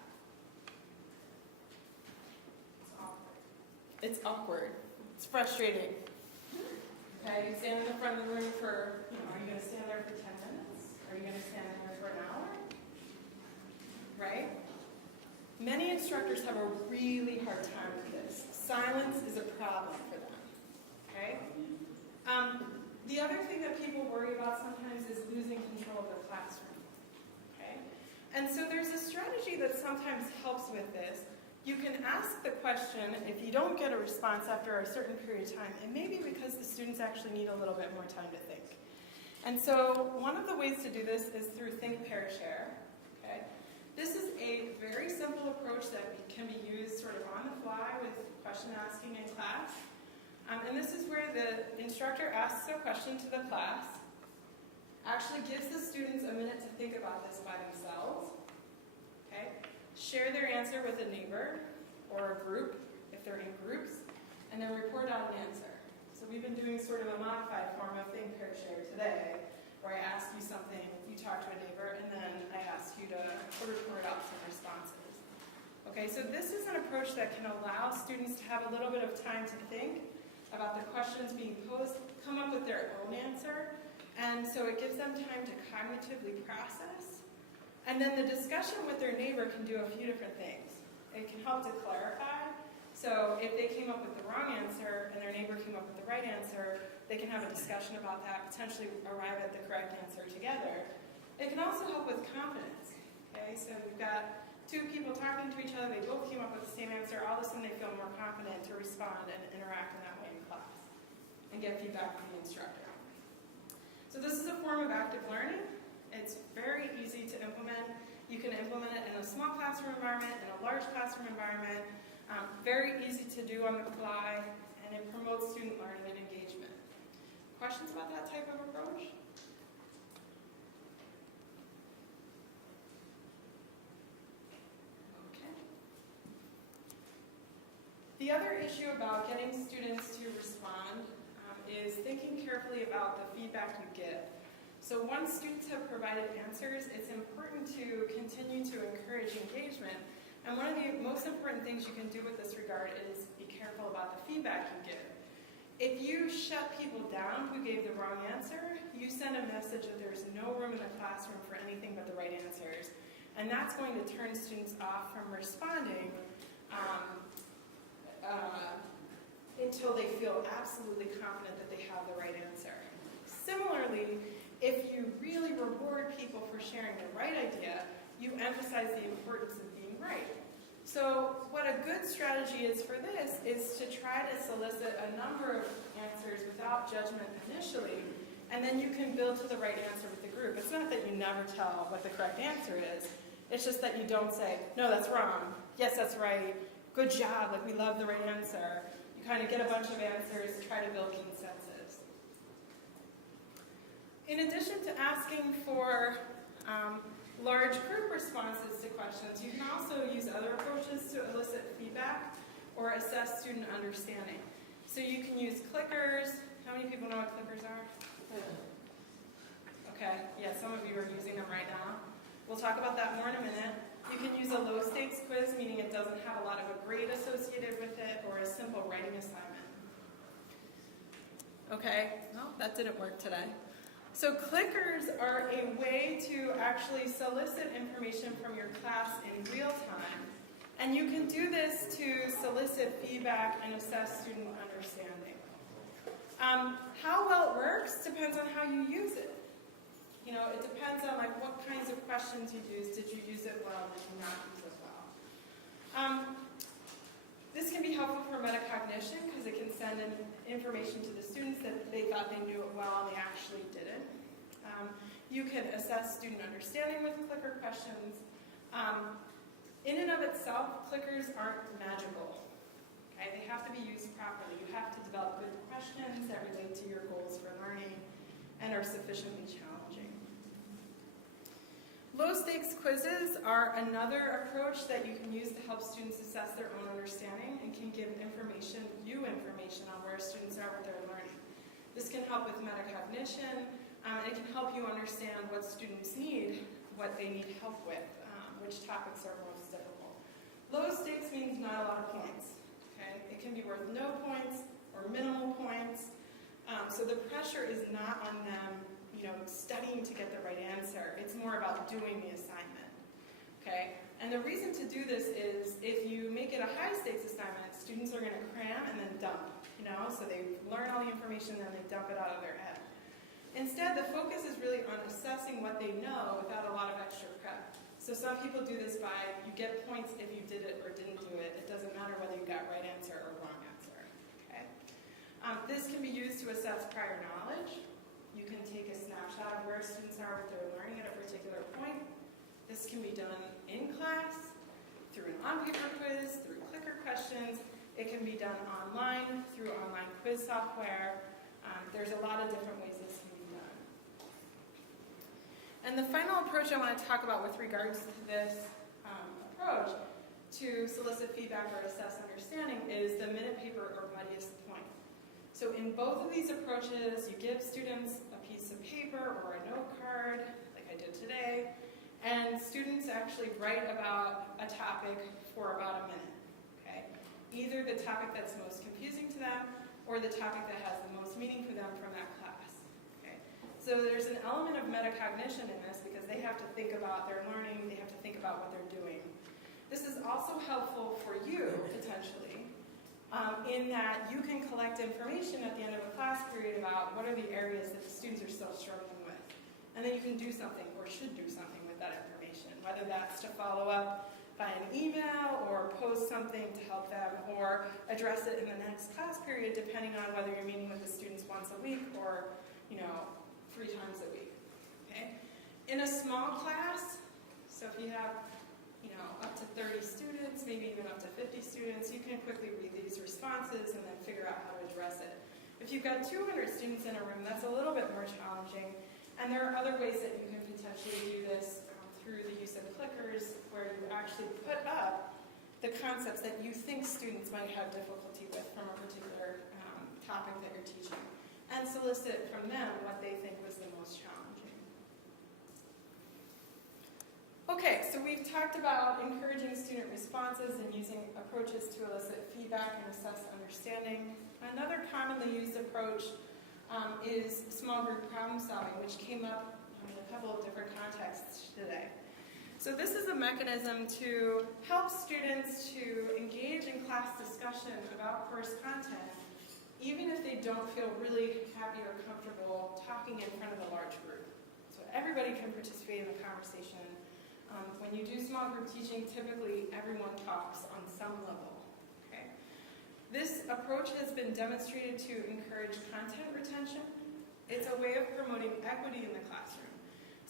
It's awkward. It's frustrating. Okay, you stand in the front of the room for, are you going to stand there for 10 minutes? Are you going to stand there for an hour? Right? Many instructors have a really hard time with this. Silence is a problem for them. Okay? The other thing that people worry about sometimes is losing control of their classroom. Okay? And so there's a strategy that sometimes helps with this. You can ask the question, if you don't get a response after a certain period of time, it may be because the students actually need a little bit more time to think. And so one of the ways to do this is through think, pair, share. Okay? This is a very simple approach that can be used sort of on the fly with question asking in class. And this is where the instructor asks a question to the class, actually gives the students a minute to think about this by themselves, okay? Share their answer with a neighbor or a group, if they're in groups, and then report out an answer. So we've been doing sort of a modified form of think, pair, share today, where I ask you something, you talk to a neighbor, and then I ask you to report out some responses. Okay, so this is an approach that can allow students to have a little bit of time to think about the questions being posed, come up with their own answer, and so it gives them time to cognitively process. And then the discussion with their neighbor can do a few different things. It can help to clarify. So if they came up with the wrong answer and their neighbor came up with the right answer, they can have a discussion about that, potentially arrive at the correct answer together. It can also help with confidence. Okay, so we've got two people talking to each other, they both came up with the same answer, all of a sudden they feel more confident to respond and interact in that way in class and get feedback from the instructor. So this is a form of active learning. It's very easy to implement. You can implement it in a small classroom environment, in a large classroom environment. Very easy to do on the fly, and it promotes student learning and engagement. Questions about that type of approach? Okay. The other issue about getting students to respond is thinking carefully about the feedback you give. So once students have provided answers, it's important to continue to encourage engagement. And one of the most important things you can do with this regard is be careful about the feedback you give. If you shut people down who gave the wrong answer, you send a message that there's no room in the classroom for anything but the right answers. And that's going to turn students off from responding until they feel absolutely confident that they have the right answer. Similarly, if you really reward people for sharing the right idea, you emphasize the importance of being right. So what a good strategy is for this is to try to solicit a number of answers without judgment initially, and then you can build to the right answer with the group. It's not that you never tell what the correct answer is. It's just that you don't say, no, that's wrong. Yes, that's right. Good job. Like, we love the right answer. You kind of get a bunch of answers, try to build consensus. In addition to asking for large group responses to questions, you can also use other approaches to elicit feedback or assess student understanding. So you can use clickers. How many people know what clickers are? Okay, yeah, some of you are using them right now. We'll talk about that more in a minute. You can use a low-stakes quiz, meaning it doesn't have a lot of a grade associated with it, or a simple writing assignment. Okay, well, that didn't work today. So clickers are a way to actually solicit information from your class in real time. And you can do this to solicit feedback and assess student understanding. How well it works depends on how you use it. You know, it depends on like what kinds of questions you use. Did you use it well? Did you not use it well? This can be helpful for metacognition because it can send in information to the students that they thought they knew it well and they actually didn't. You can assess student understanding with clicker questions. In and of itself, clickers aren't magical. Okay? They have to be used properly. You have to develop good questions that relate to your goals for learning and are sufficiently challenging. stakes quizzes are another approach that you can use to help students assess their own understanding and can give information on where students are with their learning. This can help with metacognition, and it can help you understand what students need, what they need help with, which topics are most difficult. Low stakes means not a lot of points. Okay? It can be worth no points or minimal points. So the pressure is not on them, studying to get the right answer. It's more about doing the assignment. Okay? And the reason to do this is if you make it a high stakes assignment, students are going to cram and then dump. So they learn all the information and then they dump it out of their head. Instead, the focus is really on assessing what they know without a lot of extra prep. So some people do this by, you get points if you did it or didn't do it. It doesn't matter whether you got right answer or wrong answer. Okay? This can be used to assess prior knowledge. You can take a snapshot of where students are with their learning at a particular point. This can be done in class, through an on-paper quiz, through clicker questions. It can be done online, through online quiz software. There's a lot of different ways this can be done. And the final approach I want to talk about with regards to this approach to solicit feedback or assess understanding is the minute paper or muddiest point. So in both of these approaches, you give students a piece of paper or a note card, like I did today, and students actually write about a topic for about a minute. Okay? Either the topic that's most confusing to them or the topic that has the most meaning for them from that class. Okay? So there's an element of metacognition in this because they have to think about their learning, they have to think about what they're doing. This is also helpful for you, potentially, in that you can collect information at the end of a class period about what are the areas that the students are still struggling with. And then you can do something or should do something with that information, whether that's to follow up by an email or post something to help them or address it in the next class period depending on whether you're meeting with the students once a week or 3 times a week. Okay? In a small class, so if you have up to 30 students, maybe even up to 50 students, you can quickly read these responses and then figure out how to address it. If you've got 200 students in a room, that's a little bit more challenging. And there are other ways that you can potentially do this through the use of clickers, where you actually put up the concepts that you think students might have difficulty with from a particular topic that you're teaching, and solicit from them what they think was the most challenging. Okay, so we've talked about encouraging student responses and using approaches to elicit feedback and assess understanding. Another commonly used approach is small group problem solving, which came up in a couple of different contexts today. So this is a mechanism to help students to engage in class discussion about course content, even if they don't feel really happy or comfortable talking in front of a large group. So everybody can participate in the conversation. When you do small group teaching, typically everyone talks on some level. Okay? This approach has been demonstrated to encourage content retention. It's a way of promoting equity in the classroom.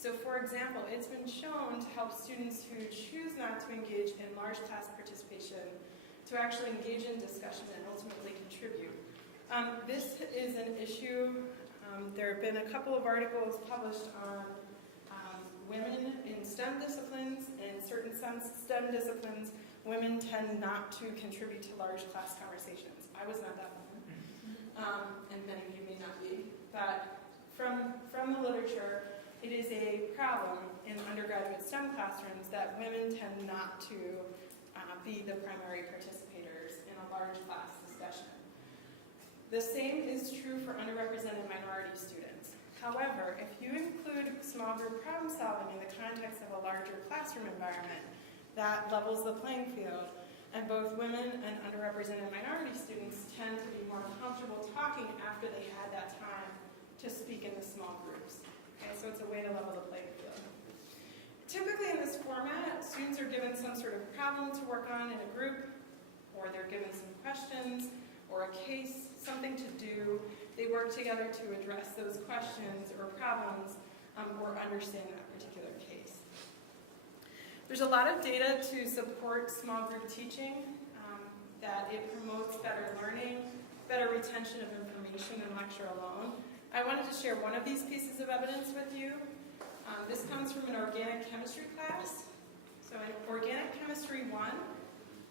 So for example, it's been shown to help students who choose not to engage in large class participation to actually engage in discussion and ultimately contribute. This is an issue. There have been a couple of articles published on women in STEM disciplines. In certain STEM disciplines, women tend not to contribute to large class conversations. I was not that woman, and many of you may not be. But from the literature, it is a problem in undergraduate STEM classrooms that women tend not to be the primary participators in a large class discussion. The same is true for underrepresented minority students. However, if you include small group problem solving in the context of a larger classroom environment, that levels the playing field, and both women and underrepresented minority students tend to be more comfortable talking after they had that time to speak in the small groups. Okay, so it's a way to level the playing field. Typically in this format, students are given some sort of problem to work on in a group, or they're given some questions, or a case, something to do. They work together to address those questions or problems or understand that particular case. There's a lot of data to support small group teaching, that it promotes better learning, better retention of information than lecture alone. I wanted to share one of these pieces of evidence with you. This comes from an organic chemistry class. So in Organic Chemistry 1,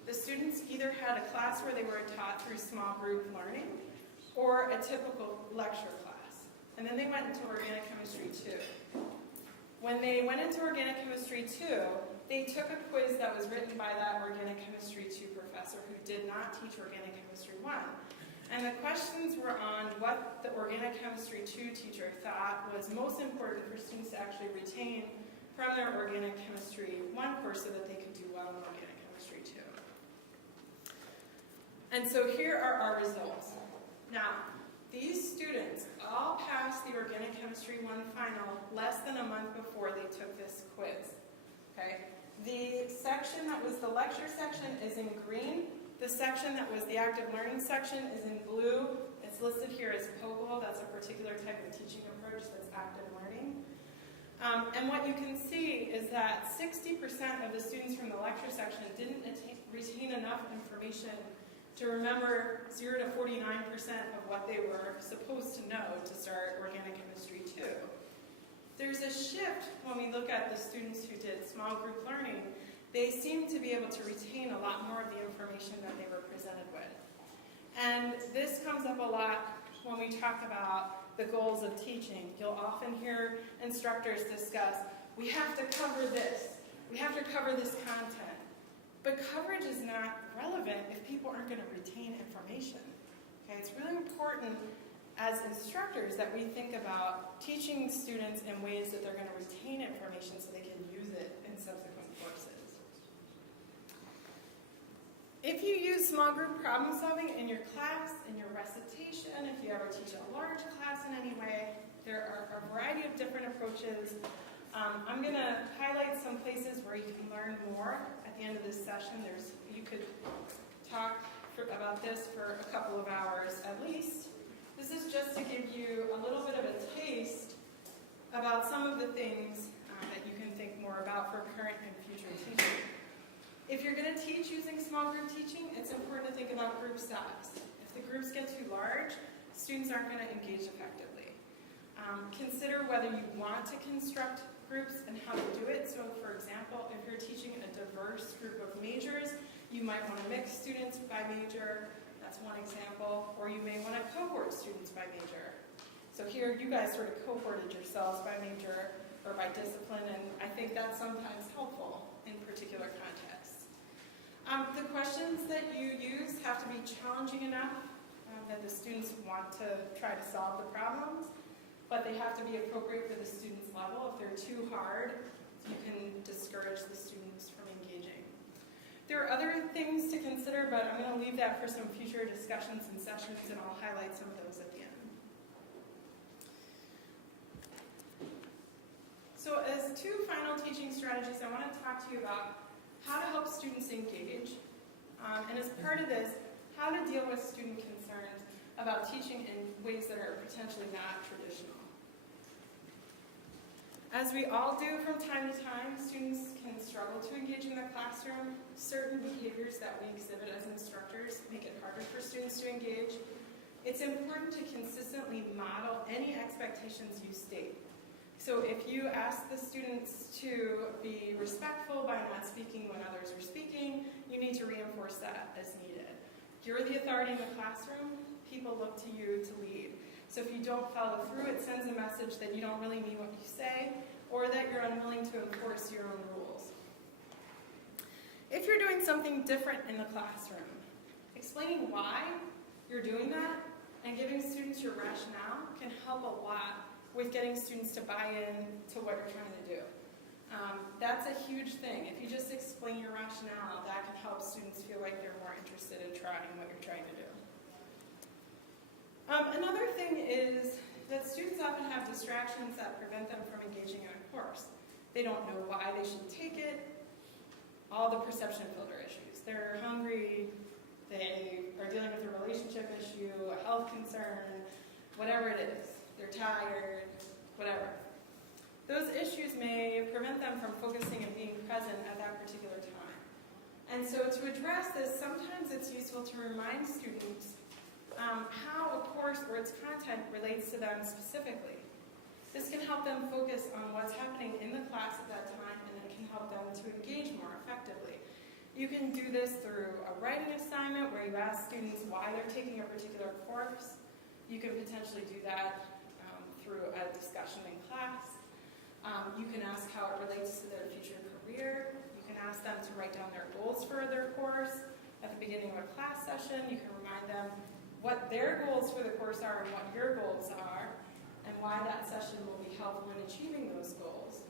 the students either had a class where they were taught through small group learning or a typical lecture class. And then they went into Organic Chemistry 2. When they went into Organic Chemistry 2, they took a quiz that was written by that Organic Chemistry 2 professor who did not teach Organic Chemistry 1. And the questions were on what the Organic Chemistry 2 teacher thought was most important for students to actually retain from their Organic Chemistry 1 course so that they could do well in Organic Chemistry 2. And so here are our results. Now, these students all passed the Organic Chemistry 1 final less than a month before they took this quiz. Okay? The section that was the lecture section is in green. The section that was the active learning section is in blue. It's listed here as POGL. That's a particular type of teaching approach that's active learning. And what you can see is that 60% of the students from the lecture section didn't retain enough information to remember 0 to 49% of what they were supposed to know to start Organic Chemistry 2. There's a shift when we look at the students who did small group learning. They seem to be able to retain a lot more of the information that they were presented with. And this comes up a lot when we talk about the goals of teaching. You'll often hear instructors discuss, we have to cover this, we have to cover this content. But coverage is not relevant if people aren't going to retain information. Okay, it's really important as instructors that we think about teaching students in ways that they're going to retain information so they can use it in subsequent courses. If you use small group problem solving in your class, in your recitation, if you ever teach a large class in any way, there are a variety of different approaches. I'm going to highlight some places where you can learn more at the end of this session. You could talk about this for a couple of hours at least. This is just to give you a little bit of a taste about some of the things that you can think more about for current and future teaching. If you're going to teach using small group teaching, it's important to think about group size. If the groups get too large, students aren't going to engage effectively. Consider whether you want to construct groups and how to do it. So for example, if you're teaching a diverse group of majors, you might want to mix students by major. That's one example. Or you may want to cohort students by major. So here you guys sort of cohorted yourselves by major or by discipline, and I think that's sometimes helpful in particular contexts. The questions that you use have to be challenging enough that the students want to try to solve the problems, but they have to be appropriate for the student's level. If they're too hard, you can discourage the students from engaging. There are other things to consider, but I'm going to leave that for some future discussions and sessions, and I'll highlight some of those at the end. So as two final teaching strategies, I want to talk to you about how to help students engage, and as part of this, how to deal with student concerns about teaching in ways that are potentially not traditional. As we all do from time to time, students can struggle to engage in the classroom. Certain behaviors that we exhibit as instructors make it harder for students to engage. It's important to consistently model any expectations you state. So if you ask the students to be respectful by not speaking when others are speaking, you need to reinforce that as needed. You're the authority in the classroom. People look to you to lead. So if you don't follow through, it sends a message that you don't really mean what you say, or that you're unwilling to enforce your own rules. If you're doing something different in the classroom, explaining why you're doing that and giving students your rationale can help a lot with getting students to buy in to what you're trying to do. That's a huge thing. If you just explain your rationale, that can help students feel like they're more interested in trying what you're trying to do. Another thing is that students often have distractions that prevent them from engaging in a course. They don't know why they should take it. All the perception filter issues. They're hungry, they are dealing with a relationship issue, a health concern, whatever it is. They're tired, whatever. Those issues may prevent them from focusing and being present at that particular time. And so to address this, sometimes it's useful to remind students how a course or its content relates to them specifically. This can help them focus on what's happening in the class at that time, and it can help them to engage more effectively. You can do this through a writing assignment where you ask students why they're taking a particular course. You can potentially do that through a discussion in class. You can ask how it relates to their future career. You can ask them to write down their goals for their course at the beginning of a class session. You can remind them what their goals for the course are and what your goals are, and why that session will be helpful in achieving those goals.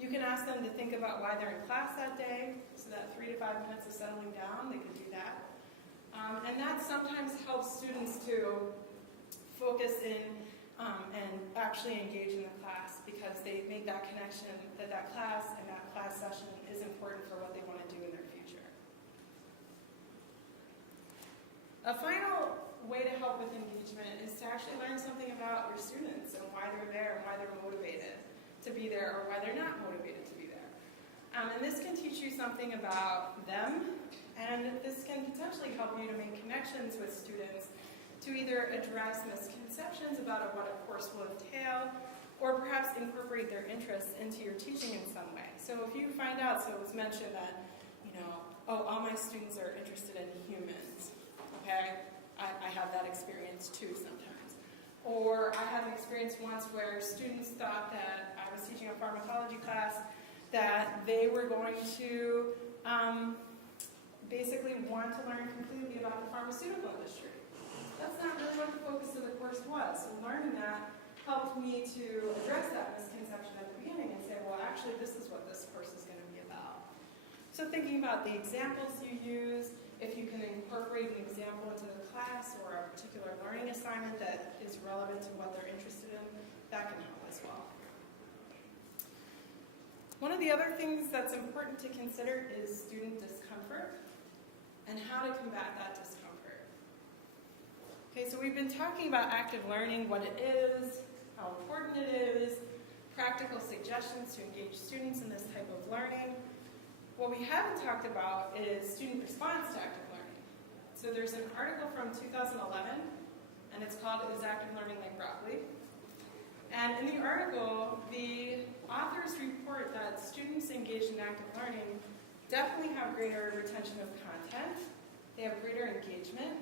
You can ask them to think about why they're in class that day, so that 3 to 5 minutes of settling down, they can do that. And that sometimes helps students to focus in and actually engage in the class, because they make that connection that that class and that class session is important for what they want to do in their future. A final way to help with engagement is to actually learn something about your students and why they're there and why they're motivated to be there or why they're not motivated to be there. And this can teach you something about them, and this can potentially help you to make connections with students to either address misconceptions about what a course will entail, or perhaps incorporate their interests into your teaching in some way. So if you find out, so it was mentioned that, all my students are interested in humans, okay? I have that experience too sometimes. Or I had an experience once where students thought that I was teaching a pharmacology class, that they were going to basically want to learn completely about the pharmaceutical industry. That's not really what the focus of the course was. So learning that helped me to address that misconception at the beginning and say, well, actually, this is what this course is going to be about. So thinking about the examples you use, if you can incorporate an example into the class or a particular learning assignment that is relevant to what they're interested in, that can help as well. One of the other things that's important to consider is student discomfort and how to combat that discomfort. Okay, so we've been talking about active learning, what it is, how important it is, practical suggestions to engage students in this type of learning. What we haven't talked about is student response to active learning. So there's an article from 2011, and it's called Is Active Learning Like Broccoli? And in the article, the authors report that students engaged in active learning definitely have greater retention of content, they have greater engagement,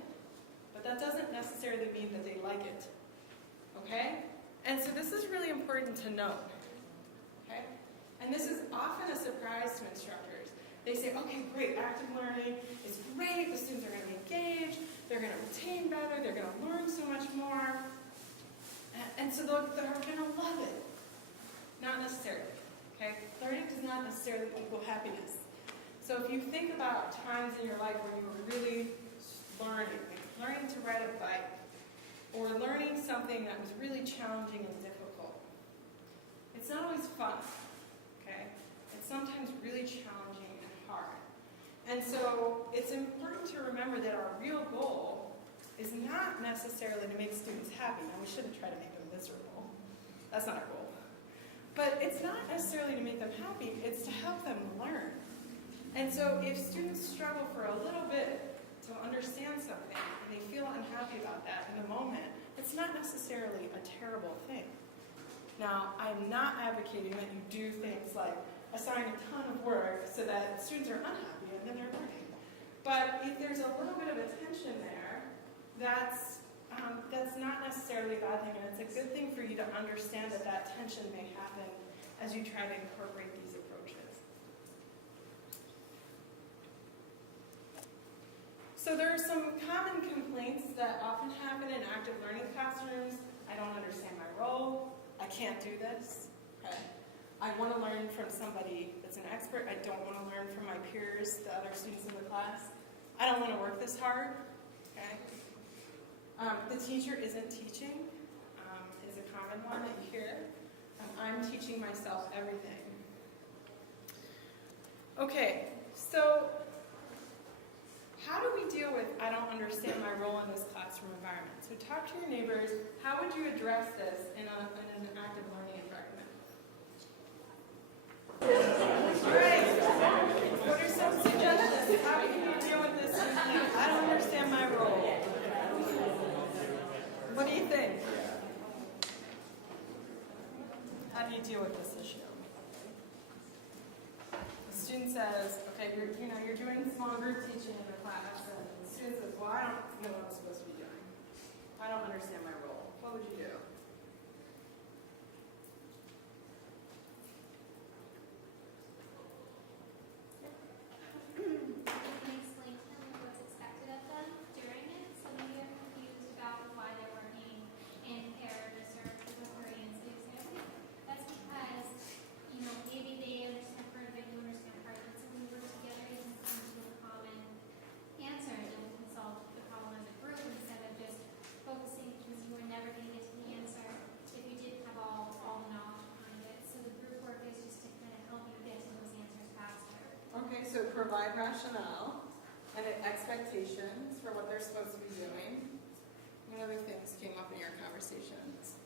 but that doesn't necessarily mean that they like it, okay? And so this is really important to note, okay? And this is often a surprise to instructors. They say, okay, great, active learning is great, the students are going to be engaged, they're going to retain better, they're going to learn so much more, and so they're going to love it. Not necessarily, okay? Learning does not necessarily equal happiness. So if you think about times in your life where you were really learning, like learning to ride a bike, or learning something that was really challenging and difficult, it's not always fun, okay? It's sometimes really challenging and hard. And so it's important to remember that our real goal is not necessarily to make students happy. Now, we shouldn't try to make them miserable. That's not our goal. But it's not necessarily to make them happy, it's to help them learn. And so if students struggle for a little bit to understand something, and they feel unhappy about that in the moment, it's not necessarily a terrible thing. Now, I'm not advocating that you do things like assign a ton of work so that students are unhappy and then they're learning. But if there's a little bit of a tension there, that's not necessarily a bad thing, and it's a good thing for you to understand that that tension may happen as you try to incorporate these approaches. So there are some common complaints that often happen in active learning classrooms. I don't understand my role. I can't do this. Okay. I want to learn from somebody that's an expert. I don't want to learn from my peers, the other students in the class. I don't want to work this hard. Okay. The teacher isn't teaching is a common one that you hear. I'm teaching myself everything. Okay, so how do we deal with I don't understand my role in this classroom environment? So talk to your neighbors. How would you address this in an active learning environment? All right. What are some suggestions? How can you deal with this? I don't understand my role. What do you think? how do you deal with this issue? The student says, okay, you're doing small group teaching in the class, and the student says, well, I don't know what I'm supposed to be doing. I don't understand my role. What would you do? You can explain to them what's expected of them during it. So maybe they're confused about why they're working in pairs or Korean. So you say, okay, that's because, maybe they understand part of it, you understand part of it. So when we work together, you can come to a common answer and then we can solve the problem as a group instead of just focusing because you were never going to get to the answer if you didn't have all the knowledge behind it. So the group work is just to kind of help you get to those answers faster. Okay, so provide rationale and expectations for what they're supposed to be doing. What other things came up in your conversations?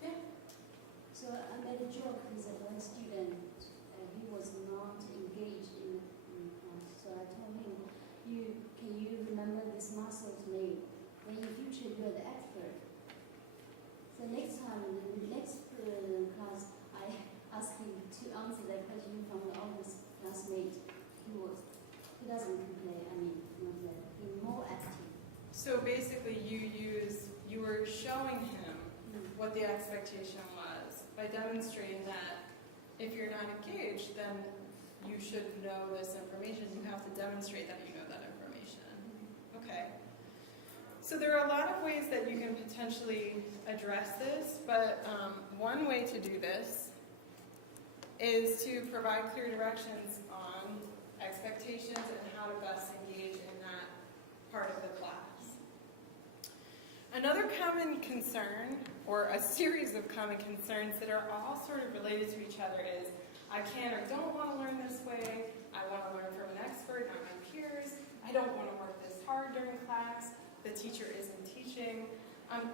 Yeah. So I made a joke with one student. He was not engaged in class. So I told him, can you remember this muscle's name? Then in future you're the expert. So next time, in the next class, I asked him to answer that question from all his classmates. He doesn't complain. Not that. He's more active. So basically you were showing him what the expectation was by demonstrating that if you're not engaged, then you should know this information. You have to demonstrate that you know that information. Okay. So there are a lot of ways that you can potentially address this, but one way to do this is to provide clear directions on expectations and how to best engage in that part of the class. Another common concern, or a series of common concerns that are all sort of related to each other is, I can't or don't want to learn this way, I want to learn from an expert, not my peers, I don't want to work this hard during class, the teacher isn't teaching.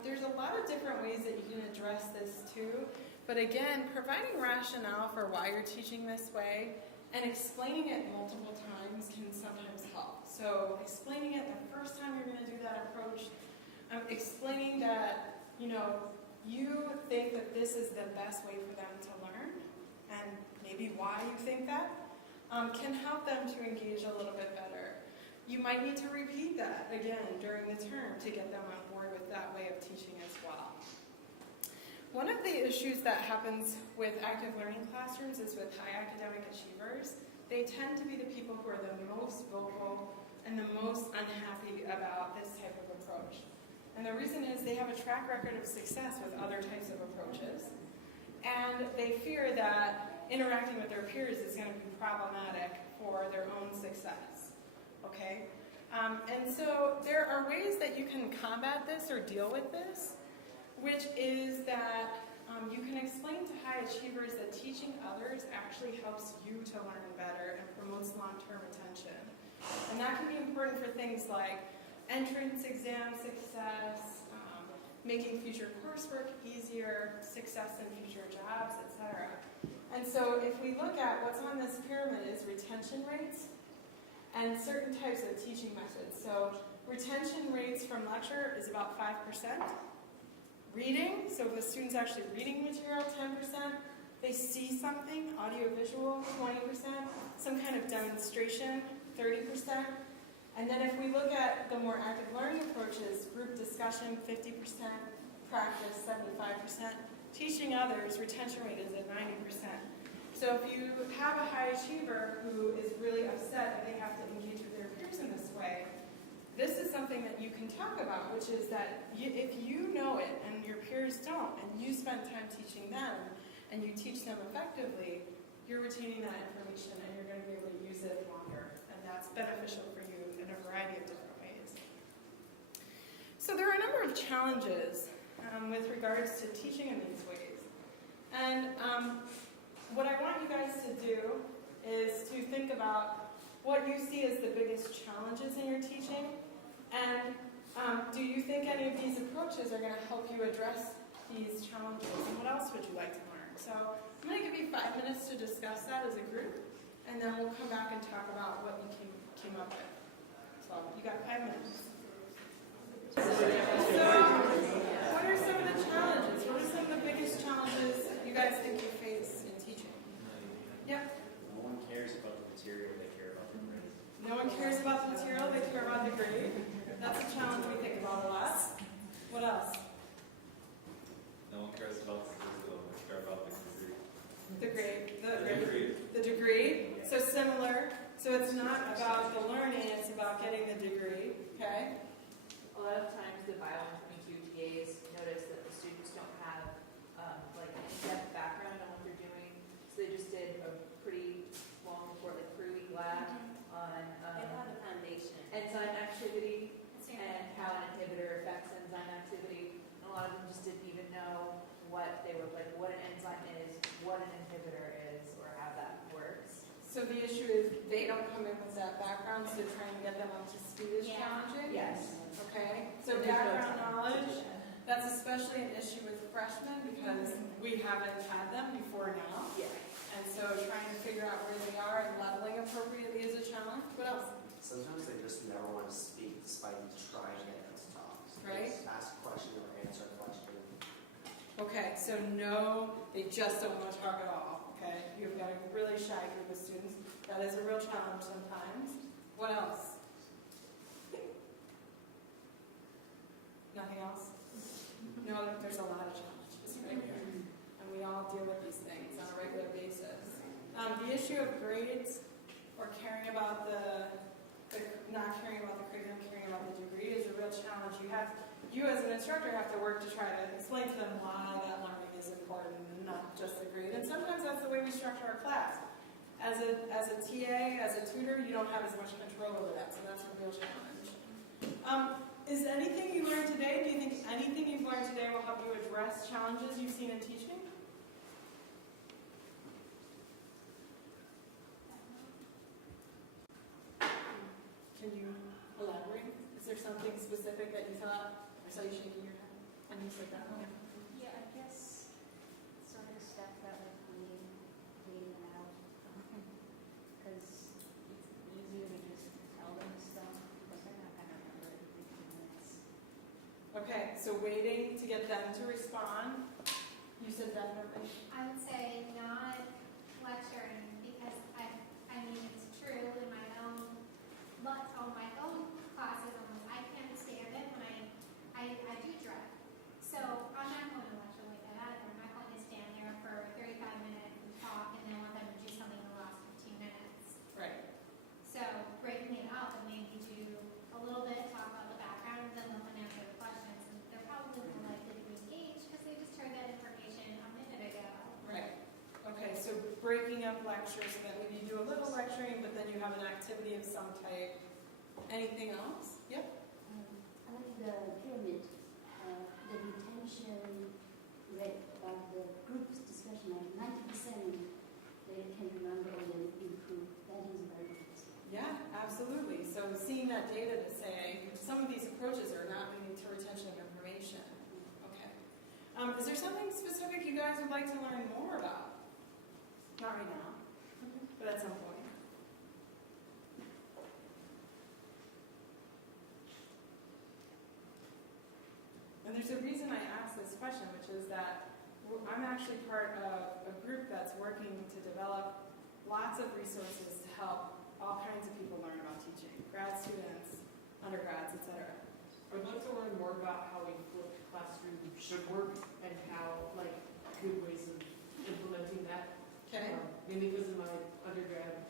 There's a lot of different ways that you can address this too, but again, providing rationale for why you're teaching this way and explaining it multiple times can sometimes help. So explaining it the first time you're going to do that approach, explaining that, you think that this is the best way for them to learn, and maybe why you think that, can help them to engage a little bit better. You might need to repeat that again during the term to get them on board with that way of teaching as well. One of the issues that happens with active learning classrooms is with high academic achievers. They tend to be the people who are the most vocal and the most unhappy about this type of approach. And the reason is they have a track record of success with other types of approaches, and they fear that interacting with their peers is going to be problematic for their own success. Okay? And so there are ways that you can combat this or deal with this, which is that you can explain to high achievers that teaching others actually helps you to learn better and promotes long-term retention. And that can be important for things like entrance exam success, making future coursework easier, success in future jobs, etc. And so if we look at what's on this pyramid is retention rates and certain types of teaching methods. So retention rates from lecture is about 5%. Reading, so if a student's actually reading material, 10%. They see something, audiovisual, 20%. Some kind of demonstration, 30%. And then if we look at the more active learning approaches, group discussion, 50%, practice, 75%. Teaching others, retention rate is at 90%. So if you have a high achiever who is really upset that they have to engage with their peers in this way, this is something that you can talk about, which is that if you know it and your peers don't, and you spend time teaching them, and you teach them effectively, you're retaining that information and you're going to be able to use it longer. And that's beneficial for you in a variety of different ways. So there are a number of challenges with regards to teaching in these ways. And what I want you guys to do is to think about what you see as the biggest challenges in your teaching, and do you think any of these approaches are going to help you address these challenges, and what else would you like to learn? So I'm going to give you 5 minutes to discuss that as a group, and then we'll come back and talk about what you came up with. So you got 5 minutes. So, what are some of the challenges? What are some of the biggest challenges you guys think you face in teaching? Yep. No one cares about the material, they care about the grade. No one cares about the material, they care about the grade. That's a challenge we think about a lot. What else? No one cares about the physical, they care about the degree. The grade. Degree. The degree. So similar. So it's not about the learning, it's about getting the degree. Okay? A lot of times the Bio 22 TAs notice that the students don't have like an in-depth background on what they're doing. So they just did a pretty long report, like 3-week lab on They have a foundation. enzyme activity and how an inhibitor affects enzyme activity. And a lot of them just didn't even know what they were like, what an enzyme is, what an inhibitor is, or how that works. So the issue is they don't come in with that background, so trying to get them up to speed is challenging? Yes. Okay, so background knowledge, that's especially an issue with freshmen because we haven't had them before now. Yeah. And so trying to figure out where they are and leveling appropriately is a challenge. What else? Sometimes they just never want to speak despite you trying to get them to talk. So Right. just ask a question or answer a question. Okay, so no, they just don't want to talk at all. Okay, you've got a really shy group of students. That is a real challenge sometimes. What else? Nothing else? No, there's a lot of challenges right here. And we all deal with these things on a regular basis. The issue of grades or caring about not caring about the curriculum, caring about the degree is a real challenge. You as an instructor have to work to try to explain to them why that learning is important and not just the grade. And sometimes that's the way we structure our class. As a TA, as a tutor, you don't have as much control over that, so that's a real challenge. Is anything you learned today, do you think anything you've learned today will help you address challenges you've seen in teaching? Can you elaborate? Is there something specific that you thought? I saw you shaking your head. And you said that. Yeah, I guess sort of stuff that like weeding them out. Because it's easier to just tell them stuff, but they're not going to remember it in 2 minutes. Okay, so waiting to get them to respond. You said definitely. I would say not lecturing because I mean it's true in my own classes almost I can't stand it when I do dread. So I'm not going to lecture like that either. I'm not going to stand there for 35 minutes and talk and then want them to do something in the last 15 minutes. Right. So breaking it up and maybe do a little bit, talk about the background, then let them answer the questions. And they're probably more likely to be engaged because they just heard that information a minute ago. Right. Okay, so breaking up lectures so that maybe you do a little lecturing, but then you have an activity of some type. Anything else? Yep. I like the pyramid, the retention rate about the group discussion, like 90% they can remember or they improve. That is very good. Yeah, absolutely. So seeing that data to say some of these approaches are not leading to retention of information. Okay. Is there something specific you guys would like to learn more about? Not right now, but at some point. And there's a reason I asked this question, which is that I'm actually part of a group that's working to develop lots of resources to help all kinds of people learn about teaching, grad students, undergrads, etc. I'd like to learn more about how a flipped classroom should work and how, like, good ways of implementing that. Okay. Mainly because in my undergrad,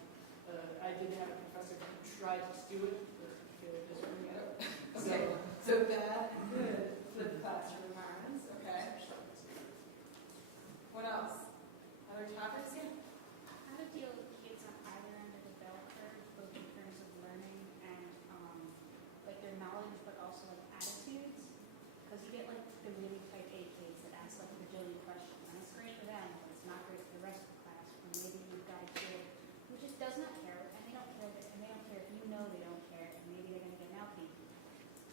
I did have a professor who tried to do it, but failed miserably at it. Okay, so that good flipped classroom environments, okay. What else? Other topics? Yeah. How to deal with kids on either end of the bell curve, both in terms of learning and like their knowledge, but also like attitudes. Because you get like the really type A kids that ask like a bajillion questions, and it's great for them, but it's not great for the rest of the class. Or maybe you've got a kid who just does not care, and they don't care, and they don't care if you know they don't care, and maybe they're going to get mouthy.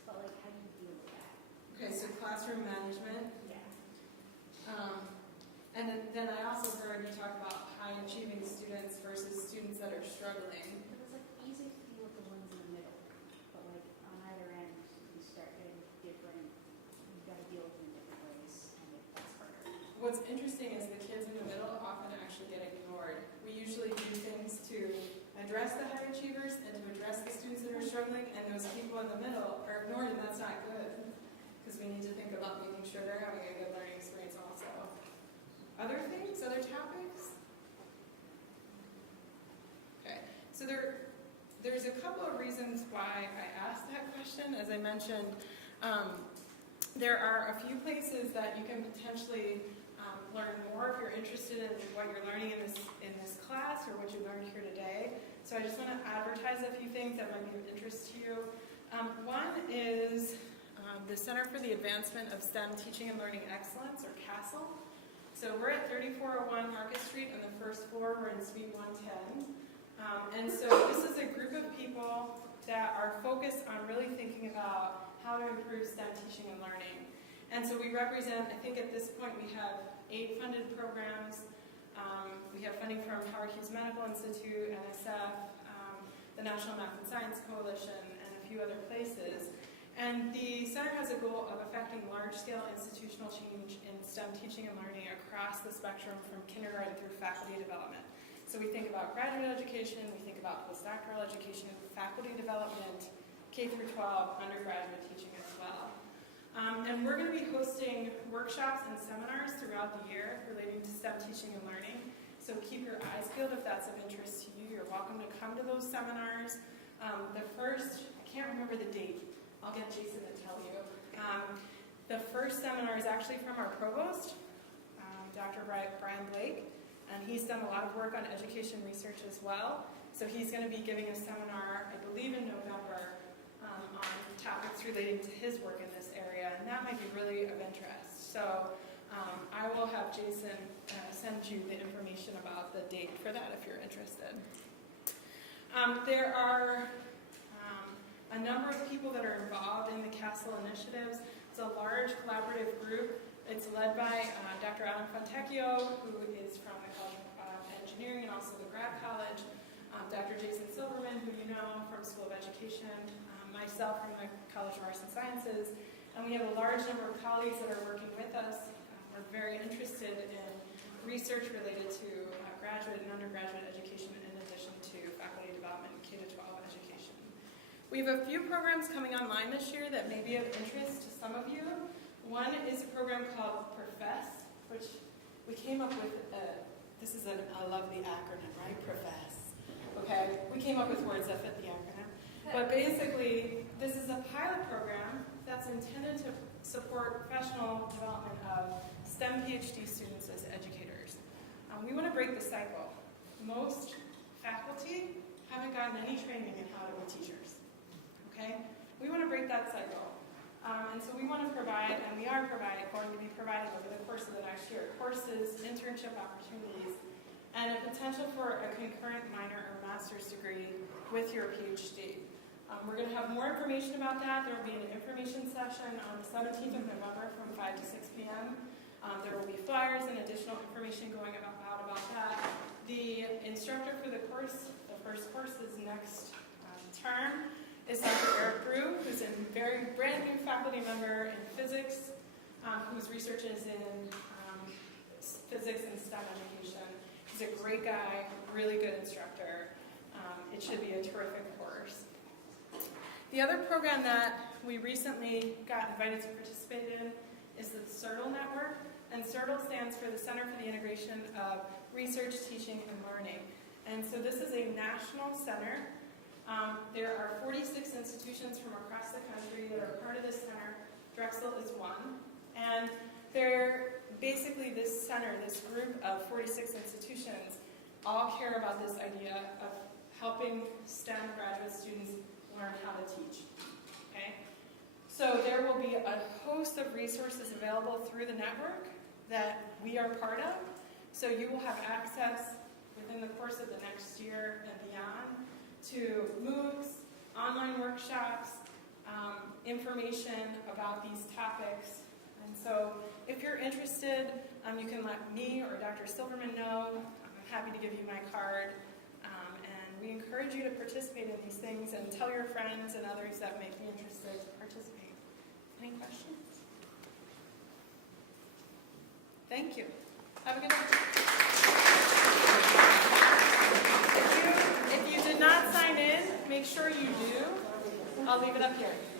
But like, how do you deal with that? Okay, so classroom management. Yeah. And then I also heard you talk about high achieving students versus students that are struggling. But it's like easy to deal with the ones in the middle, but address the high achievers and to address the students that are struggling, and those people in the middle are ignored, and that's not good. Because we need to think about making sure they're having a good learning experience also. Other things, other topics? Okay, so there's a couple of reasons why I asked that question. As I mentioned, there are a few places that you can potentially learn more if you're interested in what you're learning in this class or what you learned here today. So I just want to advertise a few things that might be of interest to you. One is the Center for the Advancement of STEM Teaching and Learning Excellence, or CASTLE. So we're at 3401 Market Street on the first floor. We're in Suite 110. And so this is a group of people that are focused on really thinking about how to improve STEM teaching and learning. And so we represent, I think at this point we have 8 funded programs. We have funding from Howard Hughes Medical Institute, NSF, the National Math and Science Coalition, and a few other places. And the center has a goal of affecting large-scale institutional change in STEM teaching and learning across the spectrum from kindergarten through faculty development. So we think about graduate education, we think about postdoctoral education, faculty development, K through 12, undergraduate teaching as well. And we're going to be hosting workshops and seminars throughout the year relating to STEM teaching and learning. So keep your eyes peeled if that's of interest to you. You're welcome to come to those seminars. The first, I can't remember the date. I'll get Jason to tell you. The first seminar is actually from our provost, Dr. Brian Blake, and he's done a lot of work on education research as well. So he's going to be giving a seminar, I believe in November, on topics relating to his work in this area, and that might be really of interest. So I will have Jason send you the information about the date for that if you're interested. There are a number of people that are involved in the CASTLE initiatives. It's a large collaborative group. It's led by Dr. Alan Fontecchio, who is from the College of Engineering and also the GRAD College, Dr. Jason Silverman, who you know from School of Education, myself from the College of Arts and Sciences, and we have a large number of colleagues that are working with us. We're very interested in research related to graduate and undergraduate education in addition to faculty development and K-12 education. We have a few programs coming online this year that may be of interest to some of you. One is a program called Profess, which we came up with, I love the acronym, right? Profess. Okay, we came up with words that fit the acronym. But basically, this is a pilot program that's intended to support professional development of STEM PhD students as educators. We want to break the cycle. Most faculty haven't gotten any training in how to be teachers. Okay? We want to break that cycle. And so we want to provide, and we are going to be providing over the course of the next year, courses, internship opportunities, and a potential for a concurrent minor or master's degree with your PhD. We're going to have more information about that. There will be an information session on the 17th of November from 5 to 6 p.m. There will be flyers and additional information going out about that. The instructor for the course, the first course is next term, is Dr. Eric Brew, who's a very brand new faculty member in physics, whose research is in physics and STEM education. He's a great guy, really good instructor. It should be a terrific course. The other program that we recently got invited to participate in is the CERTL network, and CERTL stands for the Center for the Integration of Research, Teaching, and Learning. And so this is a national center. There are 46 institutions from across the country that are part of this center. Drexel is one. And they're basically this center, this group of 46 institutions, all care about this idea of helping STEM graduate students learn how to teach. Okay? So there will be a host of resources available through the network that we are part of. So you will have access within the course of the next year and beyond to MOOCs, online workshops, information about these topics. And so if you're interested, you can let me or Dr. Silverman know. I'm happy to give you my card. And we encourage you to participate in these things and tell your friends and others that may be interested to participate. Any questions? Thank you. Have a good night. If you did not I'll leave it up here.